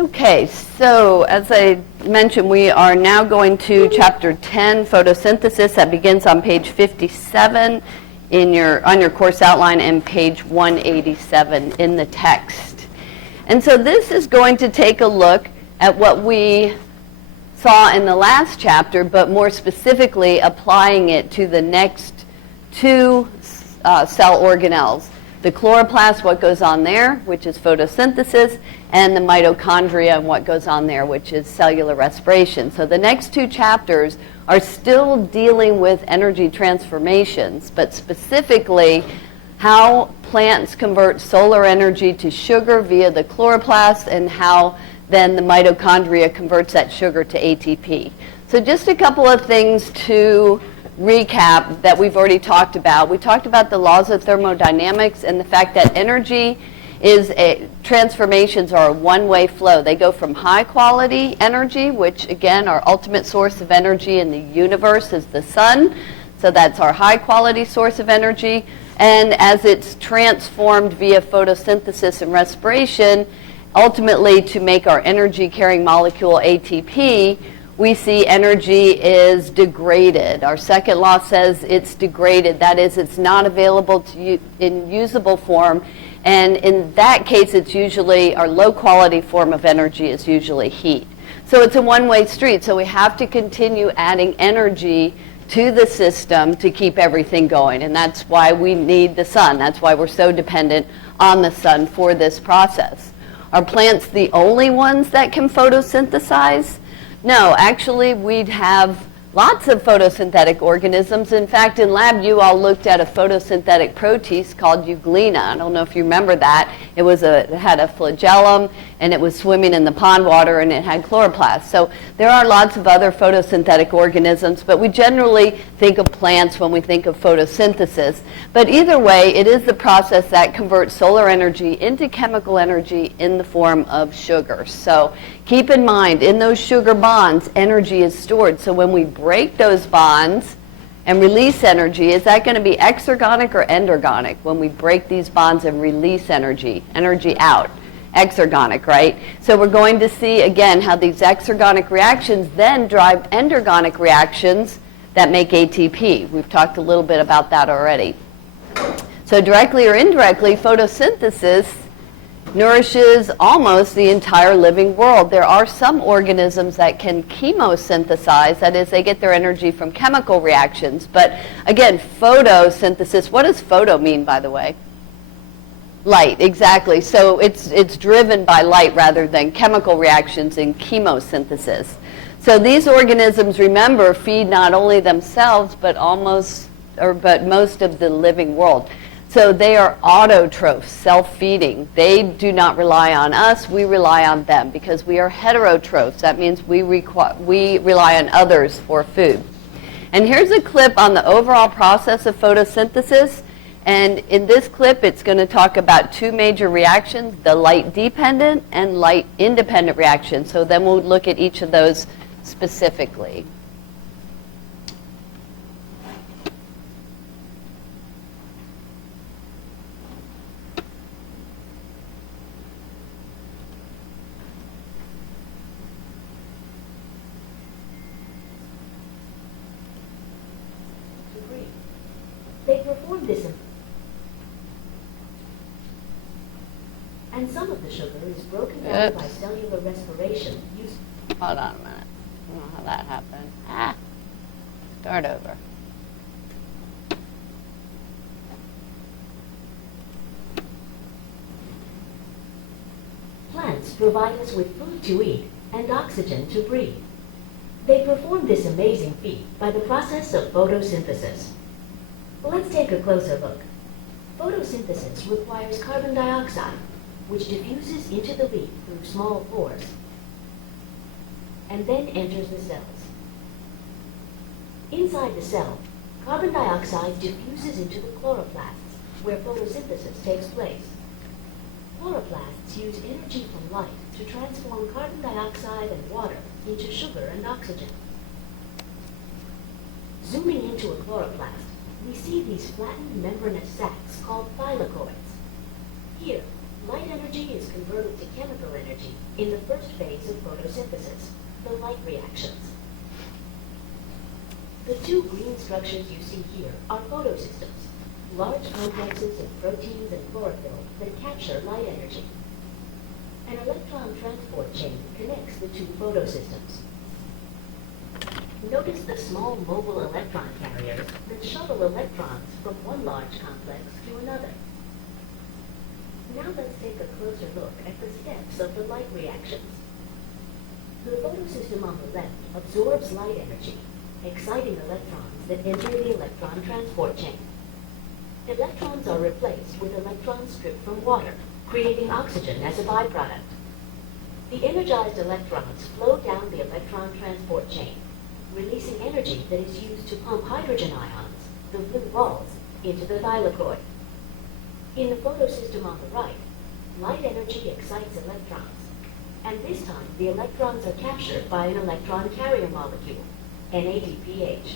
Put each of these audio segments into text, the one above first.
Okay, so as I mentioned, we are now going to chapter 10, photosynthesis. That begins on page 57 on your course outline and page 187 in the text. And so this is going to take a look at what we saw in the last chapter, but more specifically applying it to the next two cell organelles. The chloroplast, what goes on there, which is photosynthesis, and the mitochondria and what goes on there, which is cellular respiration. So the next two chapters are still dealing with energy transformations, but specifically how plants convert solar energy to sugar via the chloroplast and how then the mitochondria converts that sugar to ATP. So just a couple of things to recap that we've already talked about. We talked about the laws of thermodynamics and the fact that energy transformations are a one-way flow. They go from high quality energy, which again, our ultimate source of energy in the universe is the sun. So that's our high quality source of energy. And as it's transformed via photosynthesis and respiration, ultimately to make our energy carrying molecule ATP, we see energy is degraded. Our second law says it's degraded. That is, it's not available to you in usable form. And in that case, it's usually our low quality form of energy is usually heat. So it's a one-way street. So we have to continue adding energy to the system to keep everything going. And that's why we need the sun. That's why we're so dependent on the sun for this process. Are plants the only ones that can photosynthesize? No, actually, we'd have lots of photosynthetic organisms. In fact, in lab, you all looked at a photosynthetic protease called euglena. I don't know if you remember that. It had a flagellum, and it was swimming in the pond water, and it had chloroplasts. So there are lots of other photosynthetic organisms, but we generally think of plants when we think of photosynthesis. But either way, it is the process that converts solar energy into chemical energy in the form of sugar. So keep in mind, in those sugar bonds, energy is stored. So when we break those bonds and release energy, is that going to be exergonic or endergonic when we break these bonds and release energy out? Exergonic, right? So we're going to see again how these exergonic reactions then drive endergonic reactions that make ATP. We've talked a little bit about that already. So directly or indirectly, photosynthesis nourishes almost the entire living world. There are some organisms that can chemosynthesize, that is, they get their energy from chemical reactions. But again, photosynthesis, what does photo mean, by the way? Light, exactly. So it's driven by light rather than chemical reactions in chemosynthesis. So these organisms, remember, feed not only themselves but most of the living world. So they are autotrophs, self-feeding. They do not rely on us, we rely on them because we are heterotrophs. That means we rely on others for food. And here's a clip on the overall process of photosynthesis. And in this clip, it's going to talk about two major reactions, the light-dependent and light-independent reactions. So then we'll look at each of those specifically. They perform this, and some of the sugar is broken down by cellular respiration. Hold on a minute. I don't know how that happened. Start over. Plants provide us with food to eat and oxygen to breathe. They perform this amazing feat by the process of photosynthesis. Let's take a closer look. Photosynthesis requires carbon dioxide, which diffuses into the leaf through small pores, and then enters the cells. Inside the cell, carbon dioxide diffuses into the chloroplasts, where photosynthesis takes place. Chloroplasts use energy from light to transform carbon dioxide and water into sugar and oxygen. Zooming into a chloroplast, we see these flattened membranous sacs called thylakoids. Here, Light energy is converted to chemical energy in the first phase of photosynthesis, the light reactions. The two green structures you see here are photosystems, large complexes of proteins and chlorophyll that capture light energy. An electron transport chain connects the two photosystems. Notice the small mobile electron carriers that shuttle electrons from one large complex to another. Now let's take a closer look at the steps of the light reactions. The photosystem on the left absorbs light energy, exciting electrons that enter the electron transport chain. Electrons are replaced with electrons stripped from water, creating oxygen as a byproduct. The energized electrons flow down the electron transport chain, releasing energy that is used to pump hydrogen ions, the blue balls, into the thylakoid. In the photosystem on the right, light energy excites electrons, and this time the electrons are captured by an electron carrier molecule, NADPH.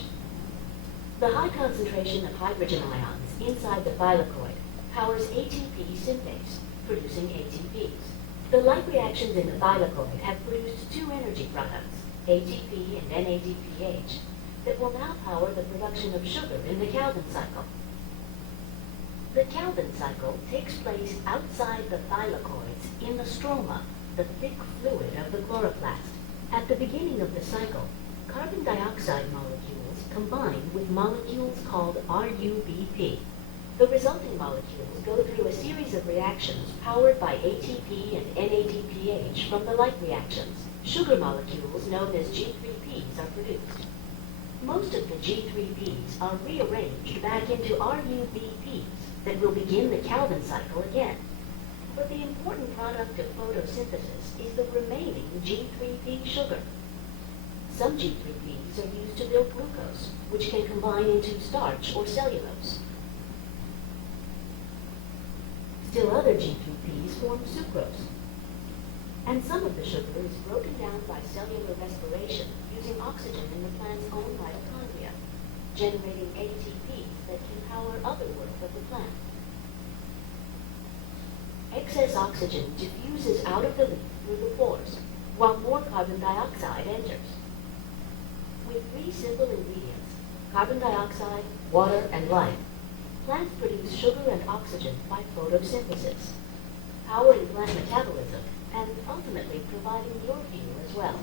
The high concentration of hydrogen ions inside the thylakoid powers ATP synthase, producing ATPs. The light reactions in the thylakoid have produced two energy products, ATP and NADPH, that will now power the production of sugar in the Calvin cycle. The Calvin cycle takes place outside the thylakoids in the stroma, the thick fluid of the chloroplast. At the beginning of the cycle, carbon dioxide molecules combine with molecules called RUBP. The resulting molecules go through a series of reactions powered by ATP and NADPH from the light reactions. Sugar molecules known as G3Ps are produced. Most of the G3Ps are rearranged back into RUBPs that will begin the Calvin cycle again. But the important product of photosynthesis is the remaining G3P sugar. Some G3Ps are used to build glucose, which can combine into starch or cellulose. Still other G3Ps form sucrose. And some of the sugar is broken down by cellular respiration using oxygen in the plant's own mitochondria, generating ATPs that can power other work of the plant. Excess oxygen diffuses out of the leaf through the pores, while more carbon dioxide enters. With three simple ingredients, carbon dioxide, water, and light, plants produce sugar and oxygen by photosynthesis, powering plant metabolism and ultimately providing your fuel as well.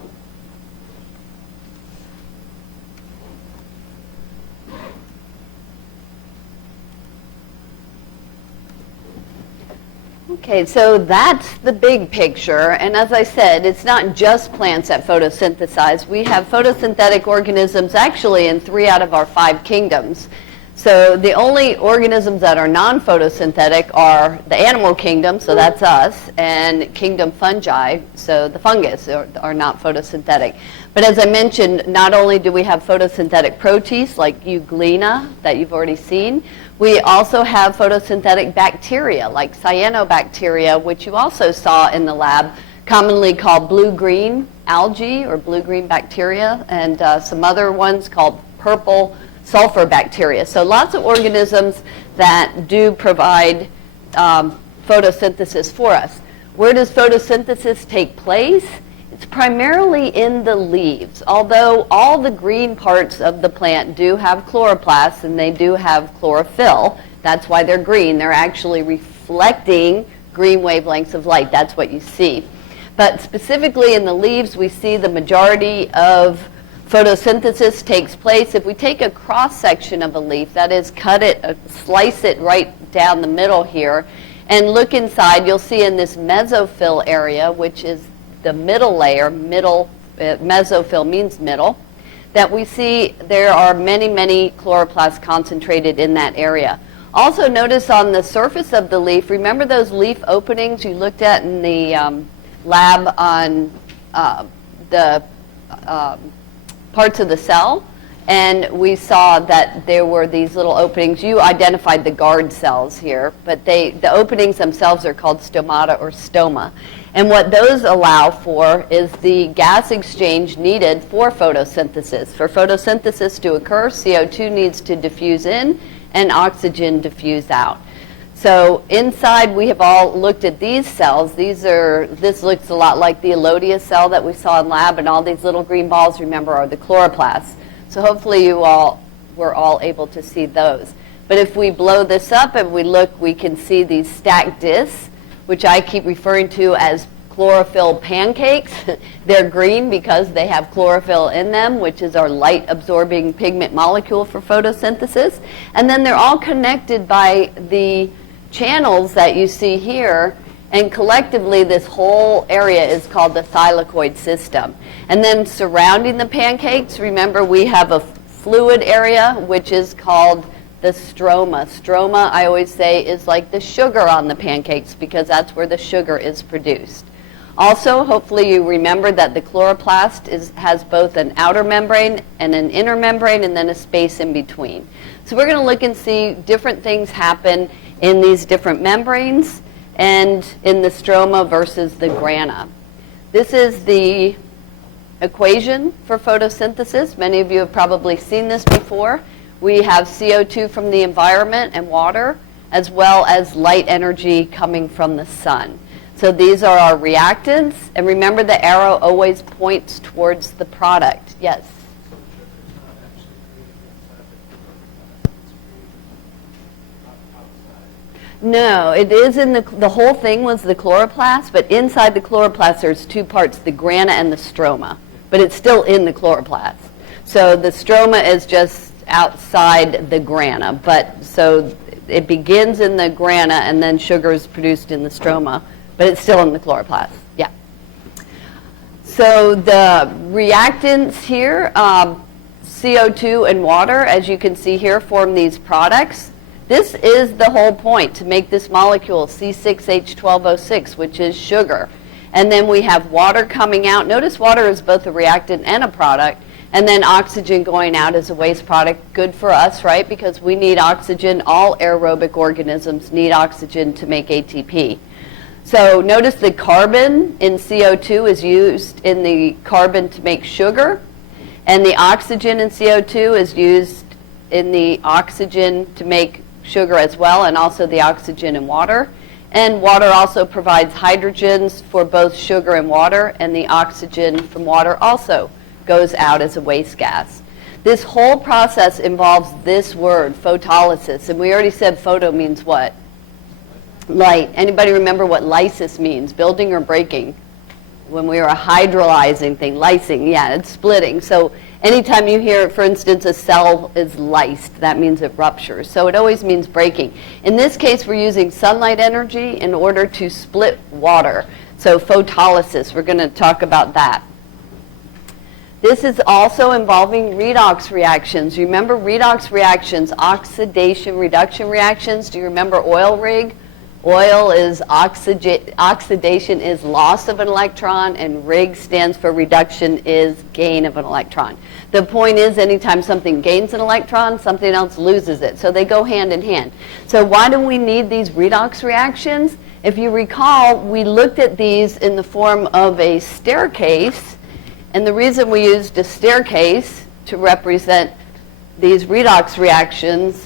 Okay, so that's the big picture, and as I said, it's not just plants that photosynthesize. We have photosynthetic organisms actually in 3 out of our 5 kingdoms. So the only organisms that are non-photosynthetic are the animal kingdom, so that's us, and kingdom fungi, so the fungus are not photosynthetic. But as I mentioned, not only do we have photosynthetic protists like euglena that you've already seen, we also have photosynthetic bacteria like cyanobacteria, which you also saw in the lab, commonly called blue-green algae or blue-green bacteria, and some other ones called purple sulfur bacteria. So lots of organisms that do provide photosynthesis for us. Where does photosynthesis take place? It's primarily in the leaves, although all the green parts of the plant do have chloroplasts and they do have chlorophyll. That's why they're green. They're actually reflecting green wavelengths of light. That's what you see. But specifically in the leaves, we see the majority of photosynthesis takes place. If we take a cross-section of a leaf, that is, cut it, slice it right down the middle here, and look inside, you'll see in this mesophyll area, which is the middle layer, mesophyll means middle, that we see there are many, many chloroplasts concentrated in that area. Also notice on the surface of the leaf, remember those leaf openings you looked at in the lab on the parts of the cell? And we saw that there were these little openings. You identified the guard cells here, but the openings themselves are called stomata or stoma. And what those allow for is the gas exchange needed for photosynthesis. For photosynthesis to occur, CO2 needs to diffuse in and oxygen diffuse out. So inside, we have all looked at these cells. This looks a lot like the Elodia cell that we saw in lab, and all these little green balls, remember, are the chloroplasts. So hopefully you all were all able to see those. But if we blow this up and we look, we can see these stacked discs, which I keep referring to as chlorophyll pancakes. They're green because they have chlorophyll in them, which is our light-absorbing pigment molecule for photosynthesis. And then they're all connected by the channels that you see here, and collectively this whole area is called the thylakoid system. And then surrounding the pancakes, remember we have a fluid area which is called the stroma. Stroma, I always say, is like the sugar on the pancakes because that's where the sugar is produced. Also, hopefully you remember that the chloroplast has both an outer membrane and an inner membrane and then a space in between. So we're going to look and see different things happen in these different membranes and in the stroma versus the grana. This is the equation for photosynthesis. Many of you have probably seen this before. We have CO2 from the environment and water, as well as light energy coming from the sun. So these are our reactants, and remember the arrow always points towards the product. Yes? No, it is in the whole thing was the chloroplast, but inside the chloroplast there's two parts, the grana and the stroma, but it's still in the chloroplast. So the stroma is just outside the grana, but so it begins in the grana and then sugar is produced in the stroma, but it's still in the chloroplast. Yeah. So the reactants here, CO2 and water, as you can see here, form these products. This is the whole point, to make this molecule C6H12O6, which is sugar. And then we have water coming out. Notice water is both a reactant and a product. And then oxygen going out as a waste product. Good for us, right? Because we need oxygen. All aerobic organisms need oxygen to make ATP. So notice the carbon in CO2 is used in the carbon to make sugar. And the oxygen in CO2 is used in the oxygen to make sugar as well, and also the oxygen in water. And water also provides hydrogens for both sugar and water, and the oxygen from water also goes out as a waste gas. This whole process involves this word, photolysis, and we already said photo means what? Light. Anybody remember what lysis means? Building or breaking? When we were hydrolyzing thing, lysing, yeah, it's splitting. So anytime you hear, for instance, a cell is lysed, that means it ruptures. So it always means breaking. In this case, we're using sunlight energy in order to split water. So photolysis, we're going to talk about that. This is also involving redox reactions. You remember redox reactions, oxidation reduction reactions? Do you remember oil rig? Oil is oxidation is loss of an electron, and rig stands for reduction is gain of an electron. The point is, anytime something gains an electron, something else loses it. So they go hand in hand. So why do we need these redox reactions? If you recall, we looked at these in the form of a staircase, and the reason we used a staircase to represent these redox reactions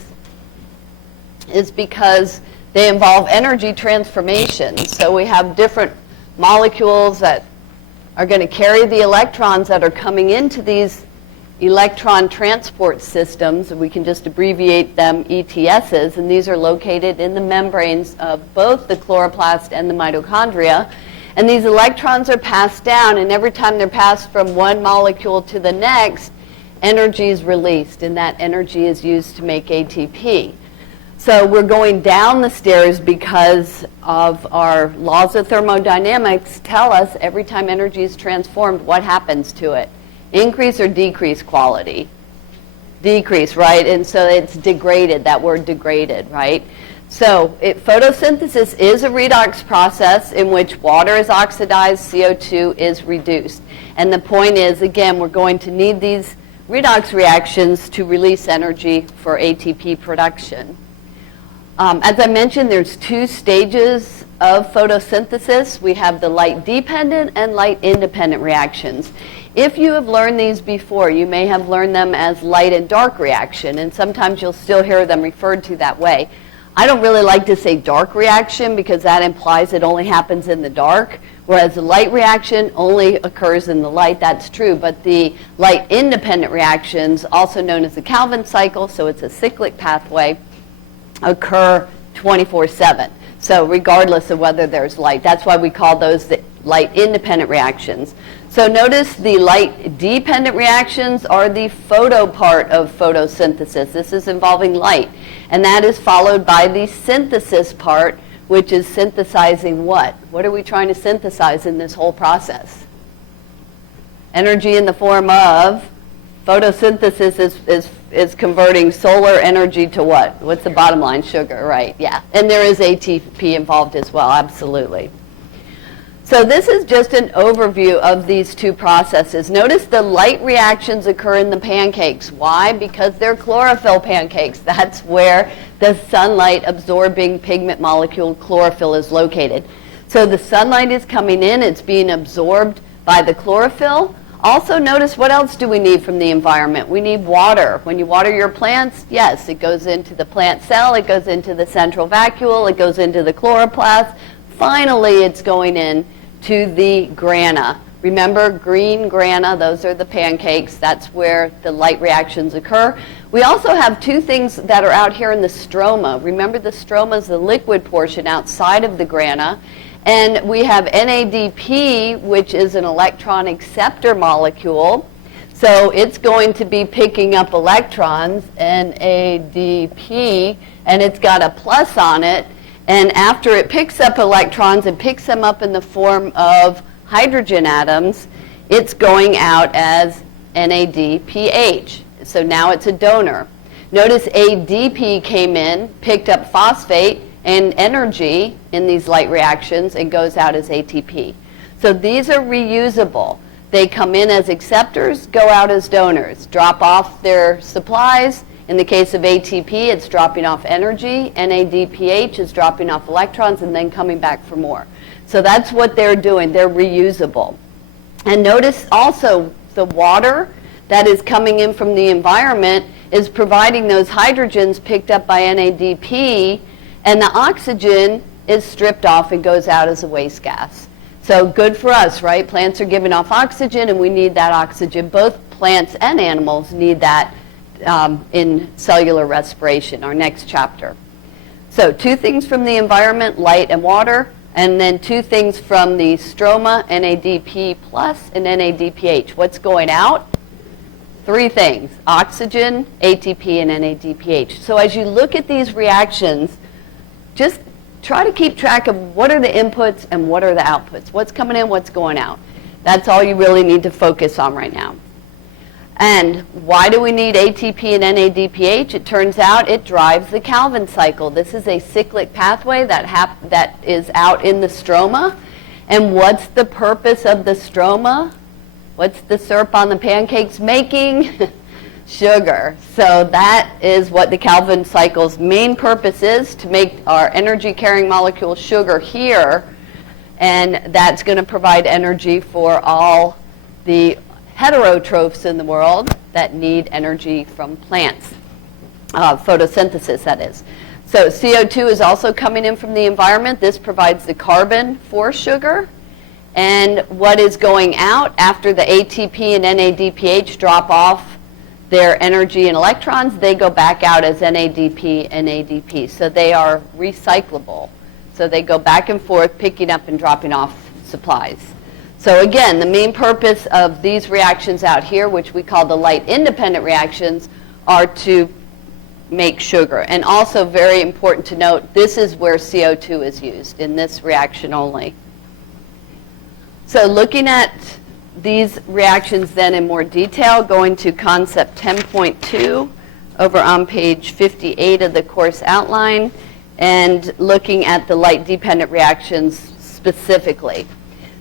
is because they involve energy transformation. So we have different molecules that are going to carry the electrons that are coming into these electron transport systems. We can just abbreviate them ETSs, and these are located in the membranes of both the chloroplast and the mitochondria. And these electrons are passed down, and every time they're passed from one molecule to the next, energy is released, and that energy is used to make ATP. So we're going down the stairs because of our laws of thermodynamics tell us every time energy is transformed, what happens to it? Increase or decrease quality? Decrease, right? And so it's degraded, that word degraded, right? So photosynthesis is a redox process in which water is oxidized, CO2 is reduced. And the point is, again, we're going to need these redox reactions to release energy for ATP production. As I mentioned, there's two stages of photosynthesis. We have the light-dependent and light-independent reactions. If you have learned these before, you may have learned them as light and dark reaction, and sometimes you'll still hear them referred to that way. I don't really like to say dark reaction because that implies it only happens in the dark, whereas the light reaction only occurs in the light. That's true, but the light-independent reactions, also known as the Calvin cycle, so it's a cyclic pathway, occur 24/7. So regardless of whether there's light, that's why we call those the light-independent reactions. So notice the light-dependent reactions are the photo part of photosynthesis. This is involving light. And that is followed by the synthesis part, which is synthesizing what? What are we trying to synthesize in this whole process? Energy in the form of photosynthesis is converting solar energy to what? What's the bottom line? Sugar, right, yeah. And there is ATP involved as well, absolutely. So this is just an overview of these two processes. Notice the light reactions occur in the pancakes. Why? Because they're chlorophyll pancakes. That's where the sunlight absorbing pigment molecule chlorophyll is located. So the sunlight is coming in, it's being absorbed by the chlorophyll. Also notice, what else do we need from the environment? We need water. When you water your plants, yes, it goes into the plant cell, it goes into the central vacuole, it goes into the chloroplast. Finally, it's going in to the grana. Remember, green grana, those are the pancakes. That's where the light reactions occur. We also have two things that are out here in the stroma. Remember, the stroma is the liquid portion outside of the grana. And we have NADP, which is an electron acceptor molecule. So it's going to be picking up electrons, NADP, and it's got a plus on it. And after it picks up electrons and picks them up in the form of hydrogen atoms, it's going out as NADPH. So now it's a donor. Notice ADP came in, picked up phosphate and energy in these light reactions, and goes out as ATP. So these are reusable. They come in as acceptors, go out as donors, drop off their supplies. In the case of ATP, it's dropping off energy. NADPH is dropping off electrons and then coming back for more. So that's what they're doing. They're reusable. And notice also the water that is coming in from the environment is providing those hydrogens picked up by NADP, and the oxygen is stripped off and goes out as a waste gas. So good for us, right? Plants are giving off oxygen, and we need that oxygen. Both plants and animals need that in cellular respiration, our next chapter. So two things from the environment, light and water, and then two things from the stroma, NADP plus and NADPH. What's going out? Three things: oxygen, ATP, and NADPH. So as you look at these reactions, just try to keep track of what are the inputs and what are the outputs. What's coming in, what's going out. That's all you really need to focus on right now. And why do we need ATP and NADPH? It turns out it drives the Calvin cycle. This is a cyclic pathway that is out in the stroma. And what's the purpose of the stroma? What's the syrup on the pancakes making? Sugar. So that is what the Calvin cycle's main purpose is, to make our energy-carrying molecule sugar here. And that's going to provide energy for all the heterotrophs in the world that need energy from plants, photosynthesis, that is. So CO2 is also coming in from the environment. This provides the carbon for sugar. And what is going out after the ATP and NADPH drop off their energy and electrons, they go back out as NADP and ADP. So they are recyclable. So they go back and forth, picking up and dropping off supplies. So again, the main purpose of these reactions out here, which we call the light-independent reactions, are to make sugar. And also very important to note, this is where CO2 is used, in this reaction only. So looking at these reactions then in more detail, going to concept 10.2 over on page 58 of the course outline, and looking at the light-dependent reactions specifically.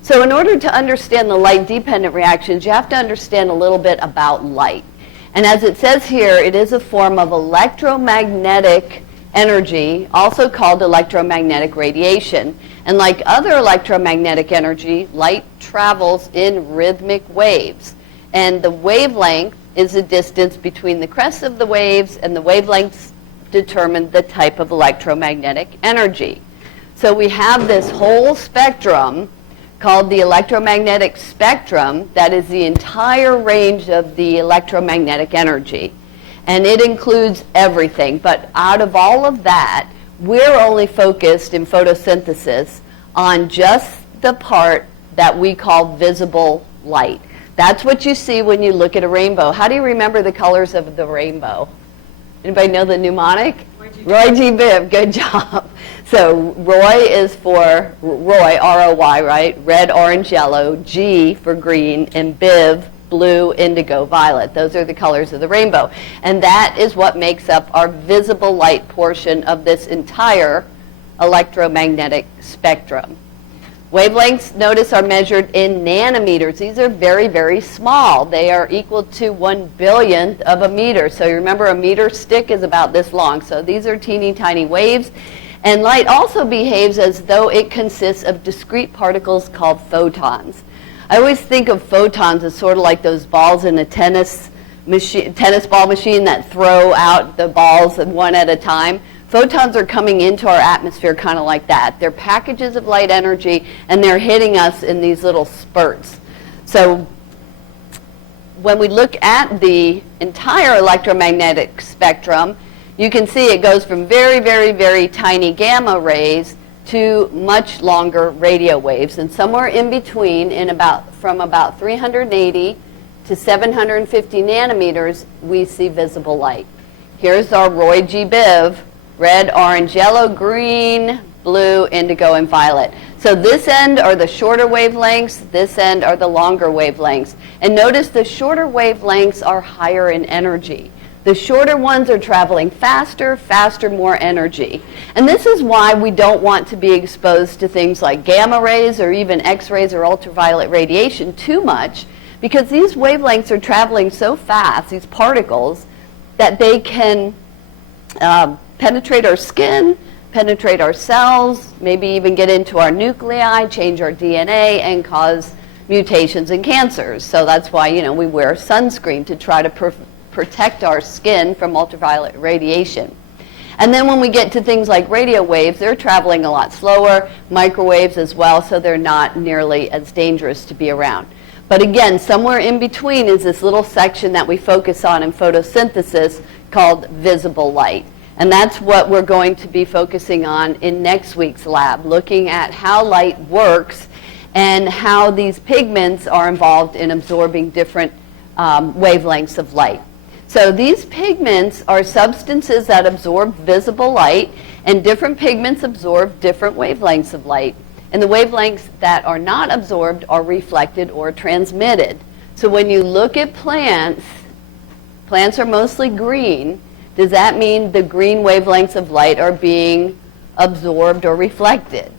So in order to understand the light-dependent reactions, you have to understand a little bit about light. And as it says here, it is a form of electromagnetic energy, also called electromagnetic radiation. And like other electromagnetic energy, light travels in rhythmic waves. And the wavelength is the distance between the crests of the waves and the wavelengths determine the type of electromagnetic energy. So we have this whole spectrum called the electromagnetic spectrum that is the entire range of the electromagnetic energy. And it includes everything. But out of all of that, we're only focused in photosynthesis on just the part that we call visible light. That's what you see when you look at a rainbow. How do you remember the colors of the rainbow? Anybody know the mnemonic? Roy G. Biv, good job. So Roy is for Roy, R-O-Y, right? Red, orange, yellow, G for green, and Biv, blue, indigo, violet. Those are the colors of the rainbow. And that is what makes up our visible light portion of this entire electromagnetic spectrum. Wavelengths, notice, are measured in nanometers. These are very, very small. They are equal to 1/1,000,000th of a meter. So you remember a meter stick is about this long. So these are teeny tiny waves. And light also behaves as though it consists of discrete particles called photons. I always think of photons as sort of like those balls in a tennis ball machine that throw out the balls one at a time. Photons are coming into our atmosphere kind of like that. They're packages of light energy, and they're hitting us in these little spurts. So when we look at the entire electromagnetic spectrum, you can see it goes from very, very, very tiny gamma rays to much longer radio waves. And somewhere in between, from about 380 to 750 nanometers, we see visible light. Here's our Roy G. Biv. Red, orange, yellow, green, blue, indigo, and violet. So this end are the shorter wavelengths, this end are the longer wavelengths. And notice the shorter wavelengths are higher in energy. The shorter ones are traveling faster, more energy. And this is why we don't want to be exposed to things like gamma rays or even X-rays or ultraviolet radiation too much, because these wavelengths are traveling so fast, these particles, that they can penetrate our skin, penetrate our cells, maybe even get into our nuclei, change our DNA, and cause mutations and cancers. So that's why, we wear sunscreen to try to protect our skin from ultraviolet radiation. And then when we get to things like radio waves, they're traveling a lot slower, microwaves as well, so they're not nearly as dangerous to be around. But again, somewhere in between is this little section that we focus on in photosynthesis called visible light. And that's what we're going to be focusing on in next week's lab, looking at how light works and how these pigments are involved in absorbing different wavelengths of light. So these pigments are substances that absorb visible light, and different pigments absorb different wavelengths of light. And the wavelengths that are not absorbed are reflected or transmitted. So when you look at plants are mostly green. Does that mean the green wavelengths of light are being absorbed or reflected?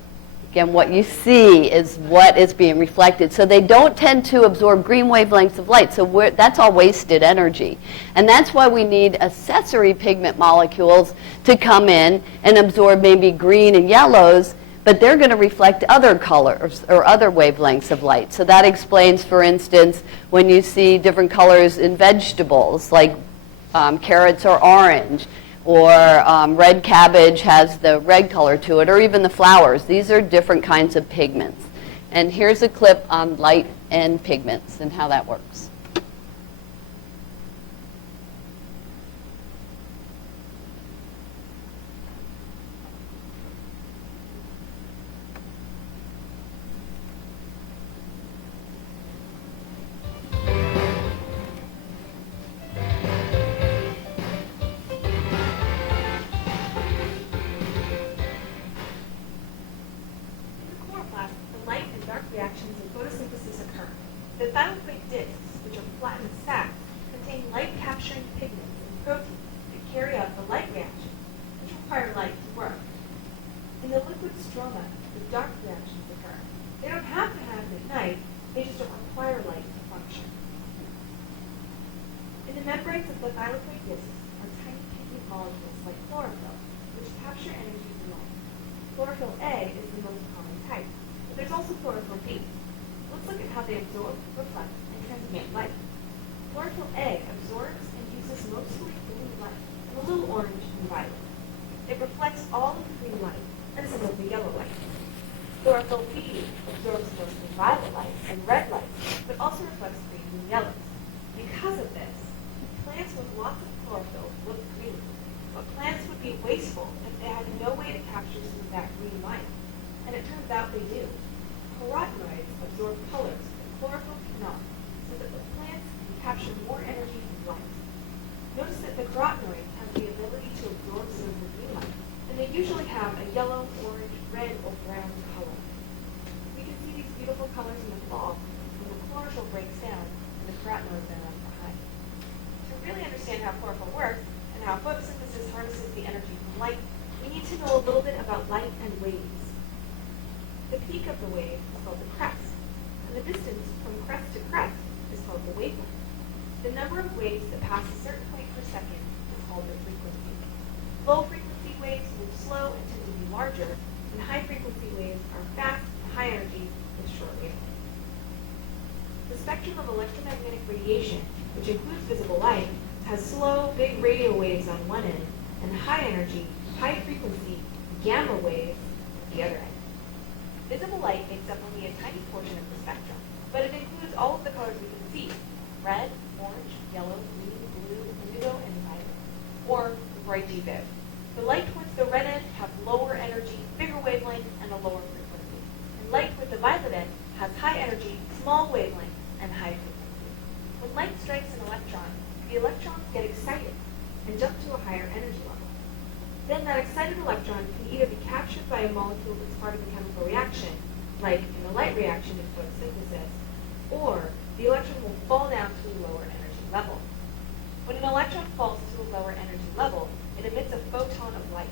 Again, what you see is what is being reflected. So they don't tend to absorb green wavelengths of light. So that's all wasted energy. And that's why we need accessory pigment molecules to come in and absorb maybe green and yellows, but they're going to reflect other colors or other wavelengths of light. So that explains, for instance, when you see different colors in vegetables, like carrots are orange, or red cabbage has the red color to it, or even the flowers. These are different kinds of pigments. And here's a clip on light and pigments and how that works. Reactions in photosynthesis occur. The thylakoid discs, which are flattened sacs, contain light-capturing pigments and proteins that carry out the light reaction, which require light to work. In the liquid stroma, the dark reactions occur. They don't have to happen at night, they just don't require light to function. In the membranes of the thylakoid discs are tiny pigment molecules like chlorophyll, which capture energy from light. Chlorophyll A is the most common type. There's also chlorophyll B. Let's look at how they absorb, reflect, and transmit light. Chlorophyll A absorbs and uses mostly blue light, and a little orange and violet. It reflects all of the green light and some of the yellow light. Chlorophyll B absorbs mostly violet light and red light, but also reflects greens and yellows. Because of this, plants with lots of chlorophyll look green, but plants would be wasteful if they had no way to capture some of that green light. And it turns out they do. Carotenoids absorb colors that chlorophyll cannot, so that the plants can capture more energy from light. Notice that the carotenoids have the ability to absorb some of the green light, and they usually have a yellow, orange, red, or brown color. We can see these beautiful colors in the fall when the chlorophyll breaks down and the carotenoids are left behind. To really understand how chlorophyll works and how photosynthesis harnesses the energy from light, we need to know a little bit about light and waves. The peak of the wave is called the crest, and the distance from crest to crest is called the wavelength. The number of waves that pass a certain point per second is called the frequency. Low frequency waves move slow and tend to be larger, and high frequency waves are fast and high energy with short wavelengths. The spectrum of electromagnetic radiation, which includes visible light, has slow, big radio waves on one end, and high energy, high frequency, gamma waves at the other end. Visible light makes up only a tiny portion of the spectrum, but it includes all of the colors we can see: red, orange, yellow, green, blue, indigo, and violet, or bright deep-red. The light towards the red end have lower energy, bigger wavelength, and a lower frequency. And light with the violet end has high energy, small wavelength, and high frequency. When light strikes an electron, the electrons get excited and jump to a higher energy level. Then that excited electron can either be captured by a molecule that's part of a chemical reaction, like in a light reaction in photosynthesis, or the electron will fall down to a lower energy level. When an electron falls to a lower energy level, it emits a photon of light.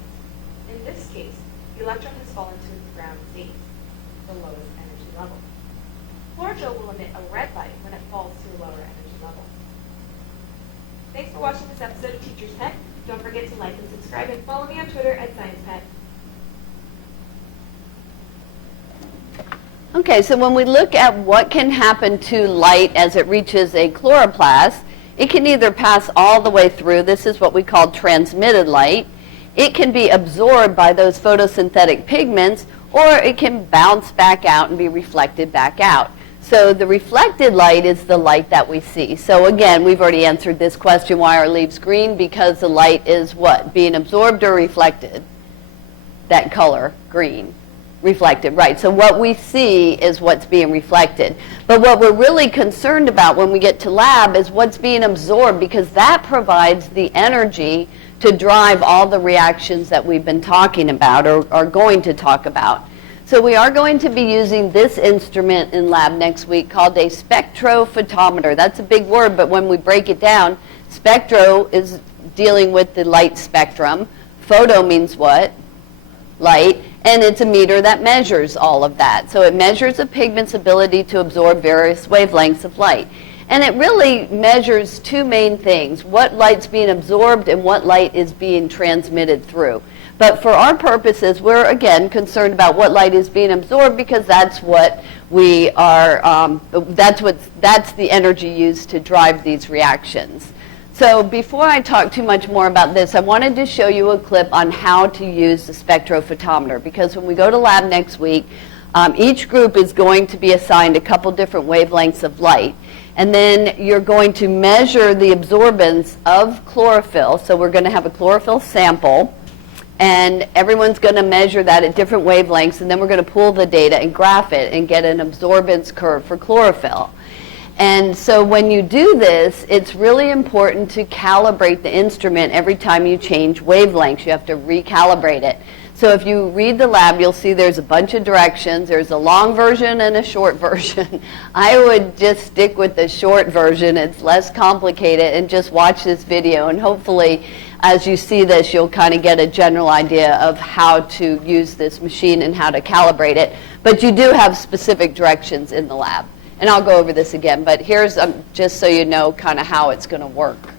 In this case, the electron has fallen to its ground state, the lowest energy level. Chlorophyll will emit a red light when it falls to a lower energy level. Thanks for watching this episode of Teacher's Pet. Don't forget to like and subscribe and follow me on Twitter at SciencePet. Okay, so when we look at what can happen to light as it reaches a chloroplast, it can either pass all the way through. This is what we call transmitted light. It can be absorbed by those photosynthetic pigments, or it can bounce back out and be reflected back out. So the reflected light is the light that we see. So again, we've already answered this question, why are leaves green? Because the light is what? Being absorbed or reflected? That color, green. Reflected, right. So what we see is what's being reflected. But what we're really concerned about when we get to lab is what's being absorbed, because that provides the energy to drive all the reactions that we've been talking about or are going to talk about. So we are going to be using this instrument in lab next week called a spectrophotometer. That's a big word, but when we break it down, spectro is dealing with the light spectrum. Photo means what? Light. And it's a meter that measures all of that. So it measures a pigment's ability to absorb various wavelengths of light. And it really measures two main things: what light's being absorbed and what light is being transmitted through. But for our purposes, we're again concerned about what light is being absorbed, because that's what we are, that's the energy used to drive these reactions. So before I talk too much more about this, I wanted to show you a clip on how to use the spectrophotometer, because when we go to lab next week, each group is going to be assigned a couple different wavelengths of light. And then you're going to measure the absorbance of chlorophyll. So we're going to have a chlorophyll sample, and everyone's going to measure that at different wavelengths, and then we're going to pull the data and graph it and get an absorbance curve for chlorophyll. And so when you do this, it's really important to calibrate the instrument every time you change wavelengths. You have to recalibrate it. So if you read the lab, you'll see there's a bunch of directions. There's a long version and a short version. I would just stick with the short version. It's less complicated, and just watch this video, and hopefully as you see this, you'll kind of get a general idea of how to use this machine and how to calibrate it. But you do have specific directions in the lab. And I'll go over this again, but here's just so you know kind of how it's going to work.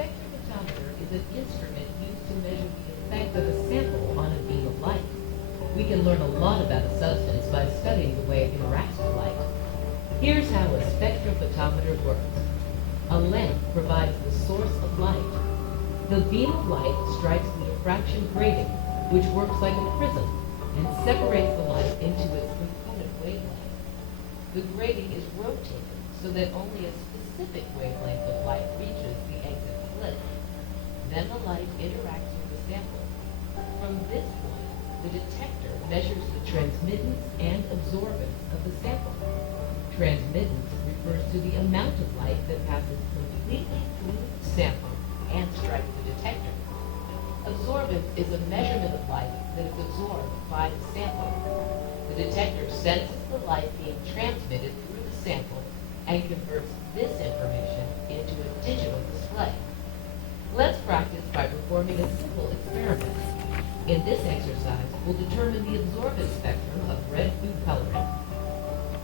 spectrophotometer is an instrument used to measure the effect of a sample on a beam of light. We can learn a lot about a substance by studying the way it interacts with light. Here's how a spectrophotometer works. A lamp provides the source of light. The beam of light strikes the diffraction grating, which works like a prism, and separates the light into its component wavelengths. The grating is rotated so that only a specific wavelength of light reaches the exit slit. Then the light interacts with the sample. From this point, the detector measures the transmittance and absorbance of the sample. Transmittance refers to the amount of light that passes completely through the sample and strikes the detector. Absorbance is a measurement of light that is absorbed by the sample. The detector senses the light being transmitted through the sample and converts this information into a digital display. Let's practice by performing a simple experiment. In this exercise, we'll determine the absorbance spectrum of red food coloring.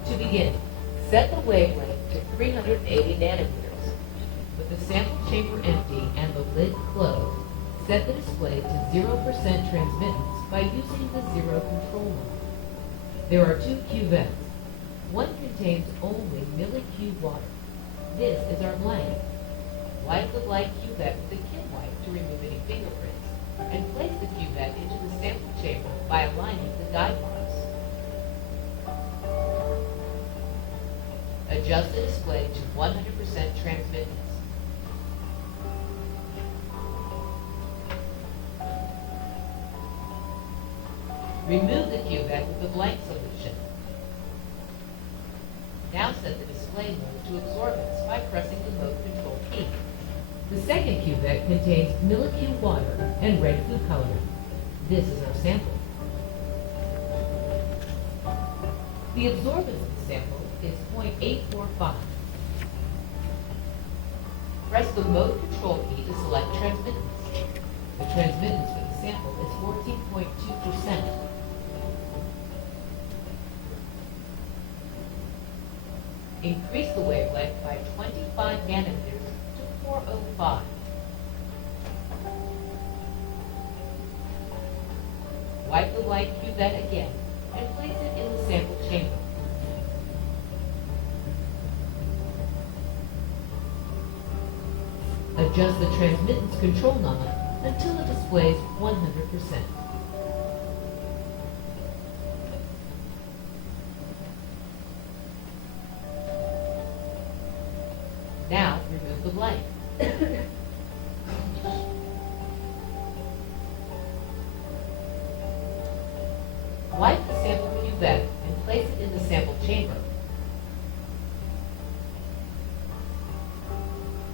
To begin, set the wavelength to 380 nanometers. With the sample chamber empty and the lid closed, set the display to 0% transmittance by using the zero control knob. There are two cuvettes. One contains only millicube water. This is our blank. Wipe the blank cuvette with a Kim wipe to remove any fingerprints, and place the cuvette into the sample chamber by aligning the guide bars. Adjust the display to 100% transmittance. Remove the cuvette with the blank solution. Now set the display mode to absorbance by pressing the mode control key. The second cuvette contains millicube water and red food coloring. This is our sample. The absorbance of the sample is 0.845. Press the mode control key to select transmittance. The transmittance for the sample is 14.2%. Increase the wavelength by 25 nanometers to 405. Wipe the blank cuvette again and place it in the sample chamber. Adjust the transmittance control knob until it displays 100%. Now, remove the blank. Wipe the sample cuvette and place it in the sample chamber.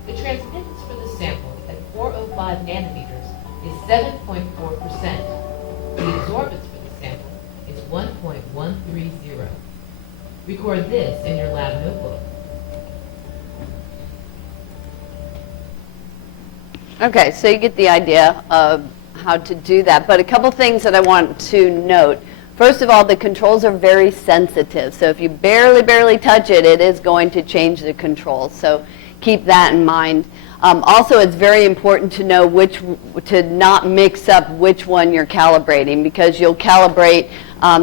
The transmittance for the sample at 405 nanometers is 7.4%. The absorbance for the sample is 1.130. Record this in your lab notebook. Okay, so you get the idea of how to do that. But a couple things that I want to note. First of all, the controls are very sensitive. So if you barely touch it, it is going to change the controls. So keep that in mind. Also, it's very important to know to not mix up which one you're calibrating, because you'll calibrate,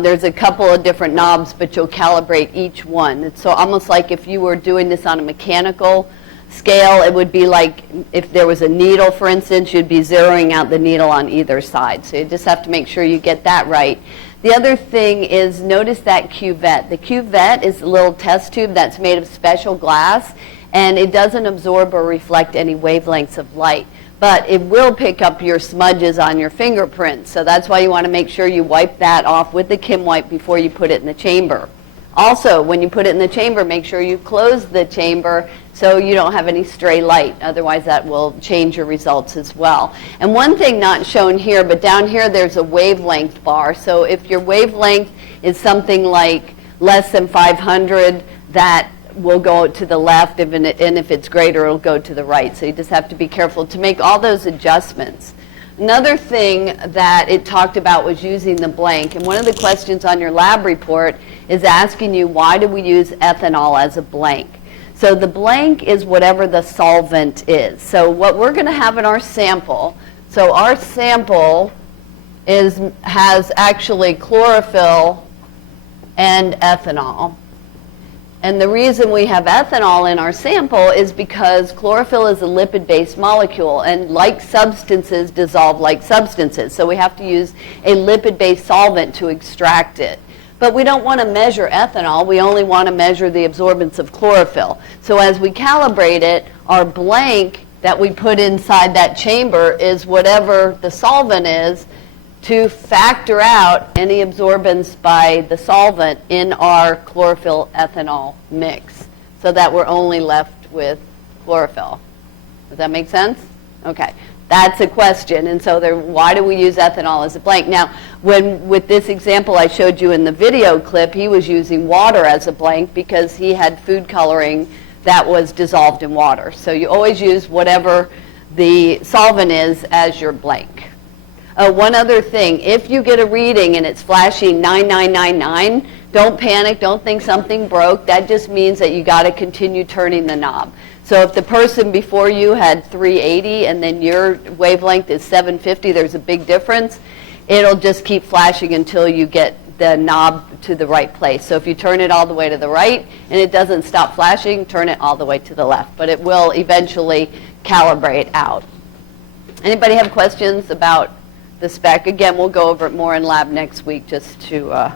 there's a couple of different knobs, but you'll calibrate each one. It's so almost like if you were doing this on a mechanical scale, it would be like if there was a needle, for instance, you'd be zeroing out the needle on either side. So you just have to make sure you get that right. The other thing is, notice that cuvette. The cuvette is a little test tube that's made of special glass, and it doesn't absorb or reflect any wavelengths of light. But it will pick up your smudges on your fingerprints. So that's why you want to make sure you wipe that off with the Kim wipe before you put it in the chamber. Also, when you put it in the chamber, make sure you close the chamber so you don't have any stray light. Otherwise, that will change your results as well. And one thing not shown here, but down here there's a wavelength bar. So if your wavelength is something like less than 500, that will go to the left, and if it's greater, it'll go to the right. So you just have to be careful to make all those adjustments. Another thing that it talked about was using the blank. And one of the questions on your lab report is asking you, why do we use ethanol as a blank? So the blank is whatever the solvent is. So what we're going to have in our sample, so our sample has actually chlorophyll and ethanol. And the reason we have ethanol in our sample is because chlorophyll is a lipid-based molecule, and like substances dissolve like substances. So we have to use a lipid-based solvent to extract it. But we don't want to measure ethanol. We only want to measure the absorbance of chlorophyll. So as we calibrate it, our blank that we put inside that chamber is whatever the solvent is, to factor out any absorbance by the solvent in our chlorophyll ethanol mix, so that we're only left with chlorophyll. Does that make sense? Okay, that's a question. And so why do we use ethanol as a blank? Now, with this example I showed you in the video clip, he was using water as a blank because he had food coloring that was dissolved in water. So you always use whatever the solvent is as your blank. One other thing, if you get a reading and it's flashing 9999, don't panic, don't think something broke. That just means that you got to continue turning the knob. So if the person before you had 380 and then your wavelength is 750, there's a big difference. It'll just keep flashing until you get the knob to the right place. So if you turn it all the way to the right and it doesn't stop flashing, turn it all the way to the left. But it will eventually calibrate out. Anybody have questions about the spec? Again, we'll go over it more in lab next week just to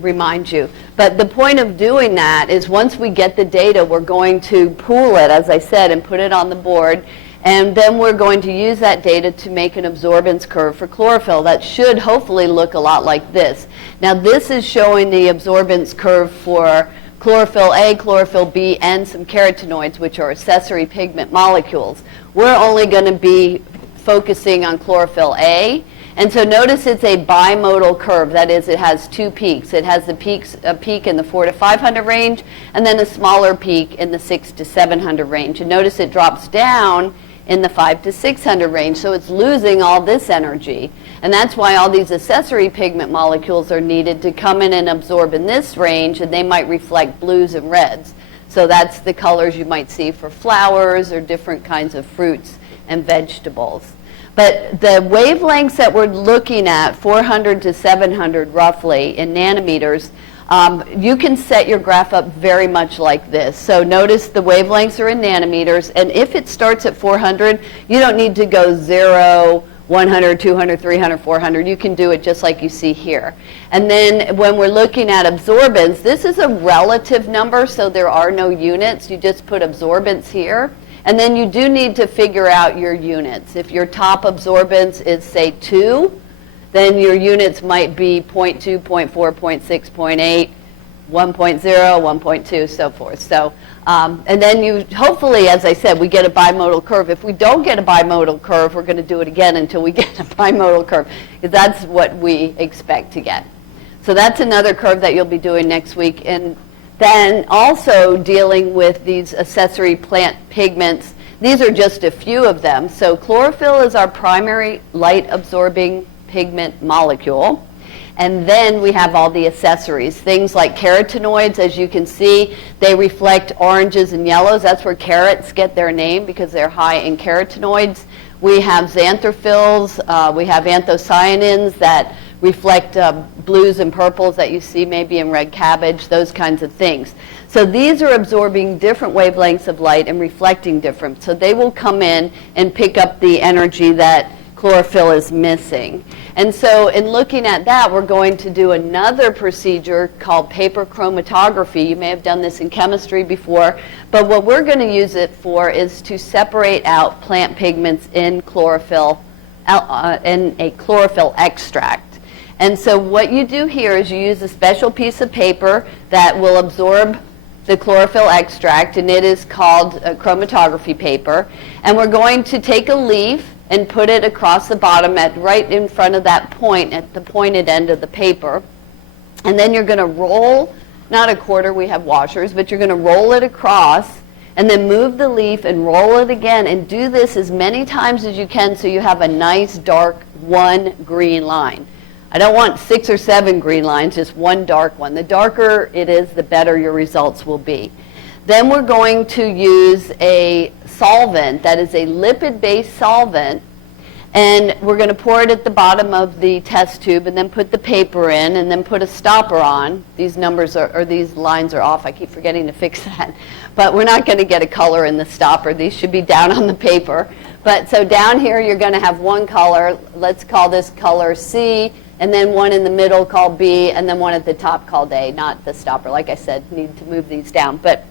remind you. But the point of doing that is once we get the data, we're going to pool it, as I said, and put it on the board. And then we're going to use that data to make an absorbance curve for chlorophyll that should hopefully look a lot like this. Now, this is showing the absorbance curve for chlorophyll A, chlorophyll B, and some carotenoids, which are accessory pigment molecules. We're only going to be focusing on chlorophyll A. And so notice it's a bimodal curve. That is, it has two peaks. It has a peak in the 400 to 500 range, and then a smaller peak in the 600 to 700 range. And notice it drops down in the 500 to 600 range, so it's losing all this energy. And that's why all these accessory pigment molecules are needed to come in and absorb in this range, and they might reflect blues and reds. So that's the colors you might see for flowers or different kinds of fruits and vegetables. But the wavelengths that we're looking at, 400 to 700 roughly in nanometers, you can set your graph up very much like this. So notice the wavelengths are in nanometers, and if it starts at 400, you don't need to go 0, 100, 200, 300, 400. You can do it just like you see here. And then when we're looking at absorbance, this is a relative number, so there are no units. You just put absorbance here. And then you do need to figure out your units. If your top absorbance is, say, 2, then your units might be 0.2, 0.4, 0.6, 0.8, 1.0, 1.2, so forth. So, and then you, hopefully, as I said, we get a bimodal curve. If we don't get a bimodal curve, we're going to do it again until we get a bimodal curve, because that's what we expect to get. So that's another curve that you'll be doing next week. And then also dealing with these accessory plant pigments. These are just a few of them. So chlorophyll is our primary light-absorbing pigment molecule. And then we have all the accessories, things like carotenoids. As you can see, they reflect oranges and yellows. That's where carrots get their name, because they're high in carotenoids. We have xanthophylls. We have anthocyanins that reflect blues and purples that you see maybe in red cabbage, those kinds of things. So these are absorbing different wavelengths of light and reflecting different. So they will come in and pick up the energy that chlorophyll is missing. And so in looking at that, we're going to do another procedure called paper chromatography. You may have done this in chemistry before, but what we're going to use it for is to separate out plant pigments in chlorophyll, in a chlorophyll extract. And so what you do here is you use a special piece of paper that will absorb the chlorophyll extract, and it is called chromatography paper. And we're going to take a leaf and put it across the bottom at right in front of that point, at the pointed end of the paper. And then you're going to roll, not a quarter, we have washers, but you're going to roll it across and then move the leaf and roll it again, and do this as many times as you can so you have a nice dark one green line. I don't want 6 or 7 green lines, just one dark one. The darker it is, the better your results will be. Then we're going to use a solvent that is a lipid-based solvent, and we're going to pour it at the bottom of the test tube and then put the paper in and then put a stopper on. These numbers are, or these lines are off. I keep forgetting to fix that. But we're not going to get a color in the stopper. These should be down on the paper. But so down here you're going to have one color. Let's call this color C, and then one in the middle called B, and then one at the top called A, not the stopper. Like I said, need to move these down. But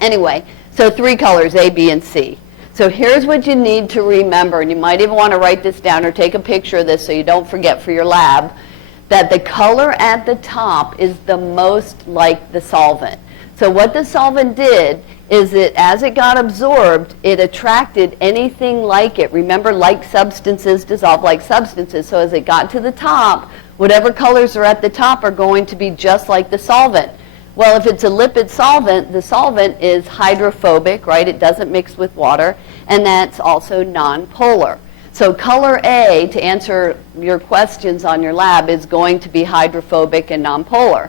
anyway, so 3 colors, A, B, and C. So here's what you need to remember, and you might even want to write this down or take a picture of this so you don't forget for your lab, that the color at the top is the most like the solvent. So what the solvent did is that as it got absorbed, it attracted anything like it. Remember, like substances dissolve like substances. So as it got to the top, whatever colors are at the top are going to be just like the solvent. Well, if it's a lipid solvent, the solvent is hydrophobic, right? It doesn't mix with water, and that's also nonpolar. So color A, to answer your questions on your lab, is going to be hydrophobic and nonpolar.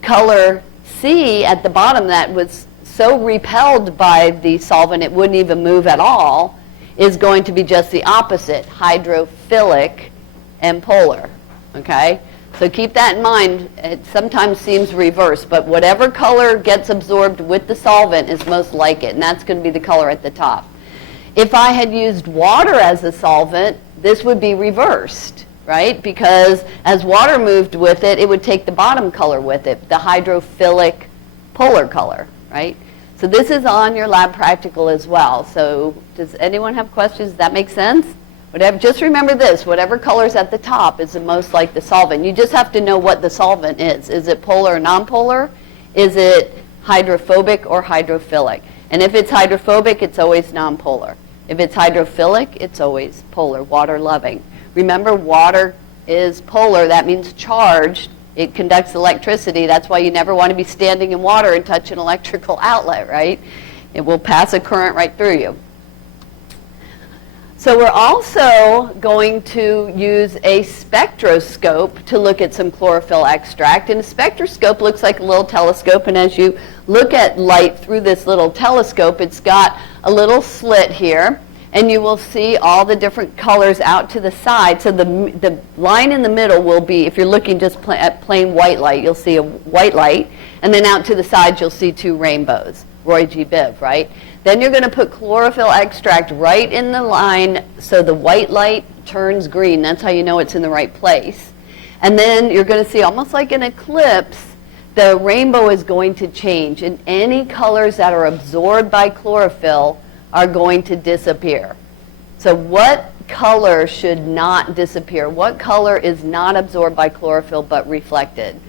Color C at the bottom, that was so repelled by the solvent it wouldn't even move at all, is going to be just the opposite, hydrophilic and polar, okay? So keep that in mind. It sometimes seems reversed, but whatever color gets absorbed with the solvent is most like it, and that's going to be the color at the top. If I had used water as a solvent, this would be reversed, right? Because as water moved with it, it would take the bottom color with it, the hydrophilic polar color, right? So this is on your lab practical as well. So does anyone have questions? Does that make sense? Whatever, just remember this, whatever color's at the top is the most like the solvent. You just have to know what the solvent is. Is it polar or nonpolar? Is it hydrophobic or hydrophilic? And if it's hydrophobic, it's always nonpolar. If it's hydrophilic, it's always polar, water-loving. Remember, water is polar. That means charged. It conducts electricity. That's why you never want to be standing in water and touch an electrical outlet, right? It will pass a current right through you. So we're also going to use a spectroscope to look at some chlorophyll extract. And a spectroscope looks like a little telescope, and as you look at light through this little telescope, it's got a little slit here, and you will see all the different colors out to the side. So the line in the middle will be, if you're looking just at plain white light, you'll see a white light, and then out to the sides you'll see 2 rainbows. Roy G. Biv, right? Then you're going to put chlorophyll extract right in the line so the white light turns green. That's how you know it's in the right place. And then you're going to see, almost like an eclipse, the rainbow is going to change, and any colors that are absorbed by chlorophyll are going to disappear. So what color should not disappear? What color is not absorbed by chlorophyll but reflected?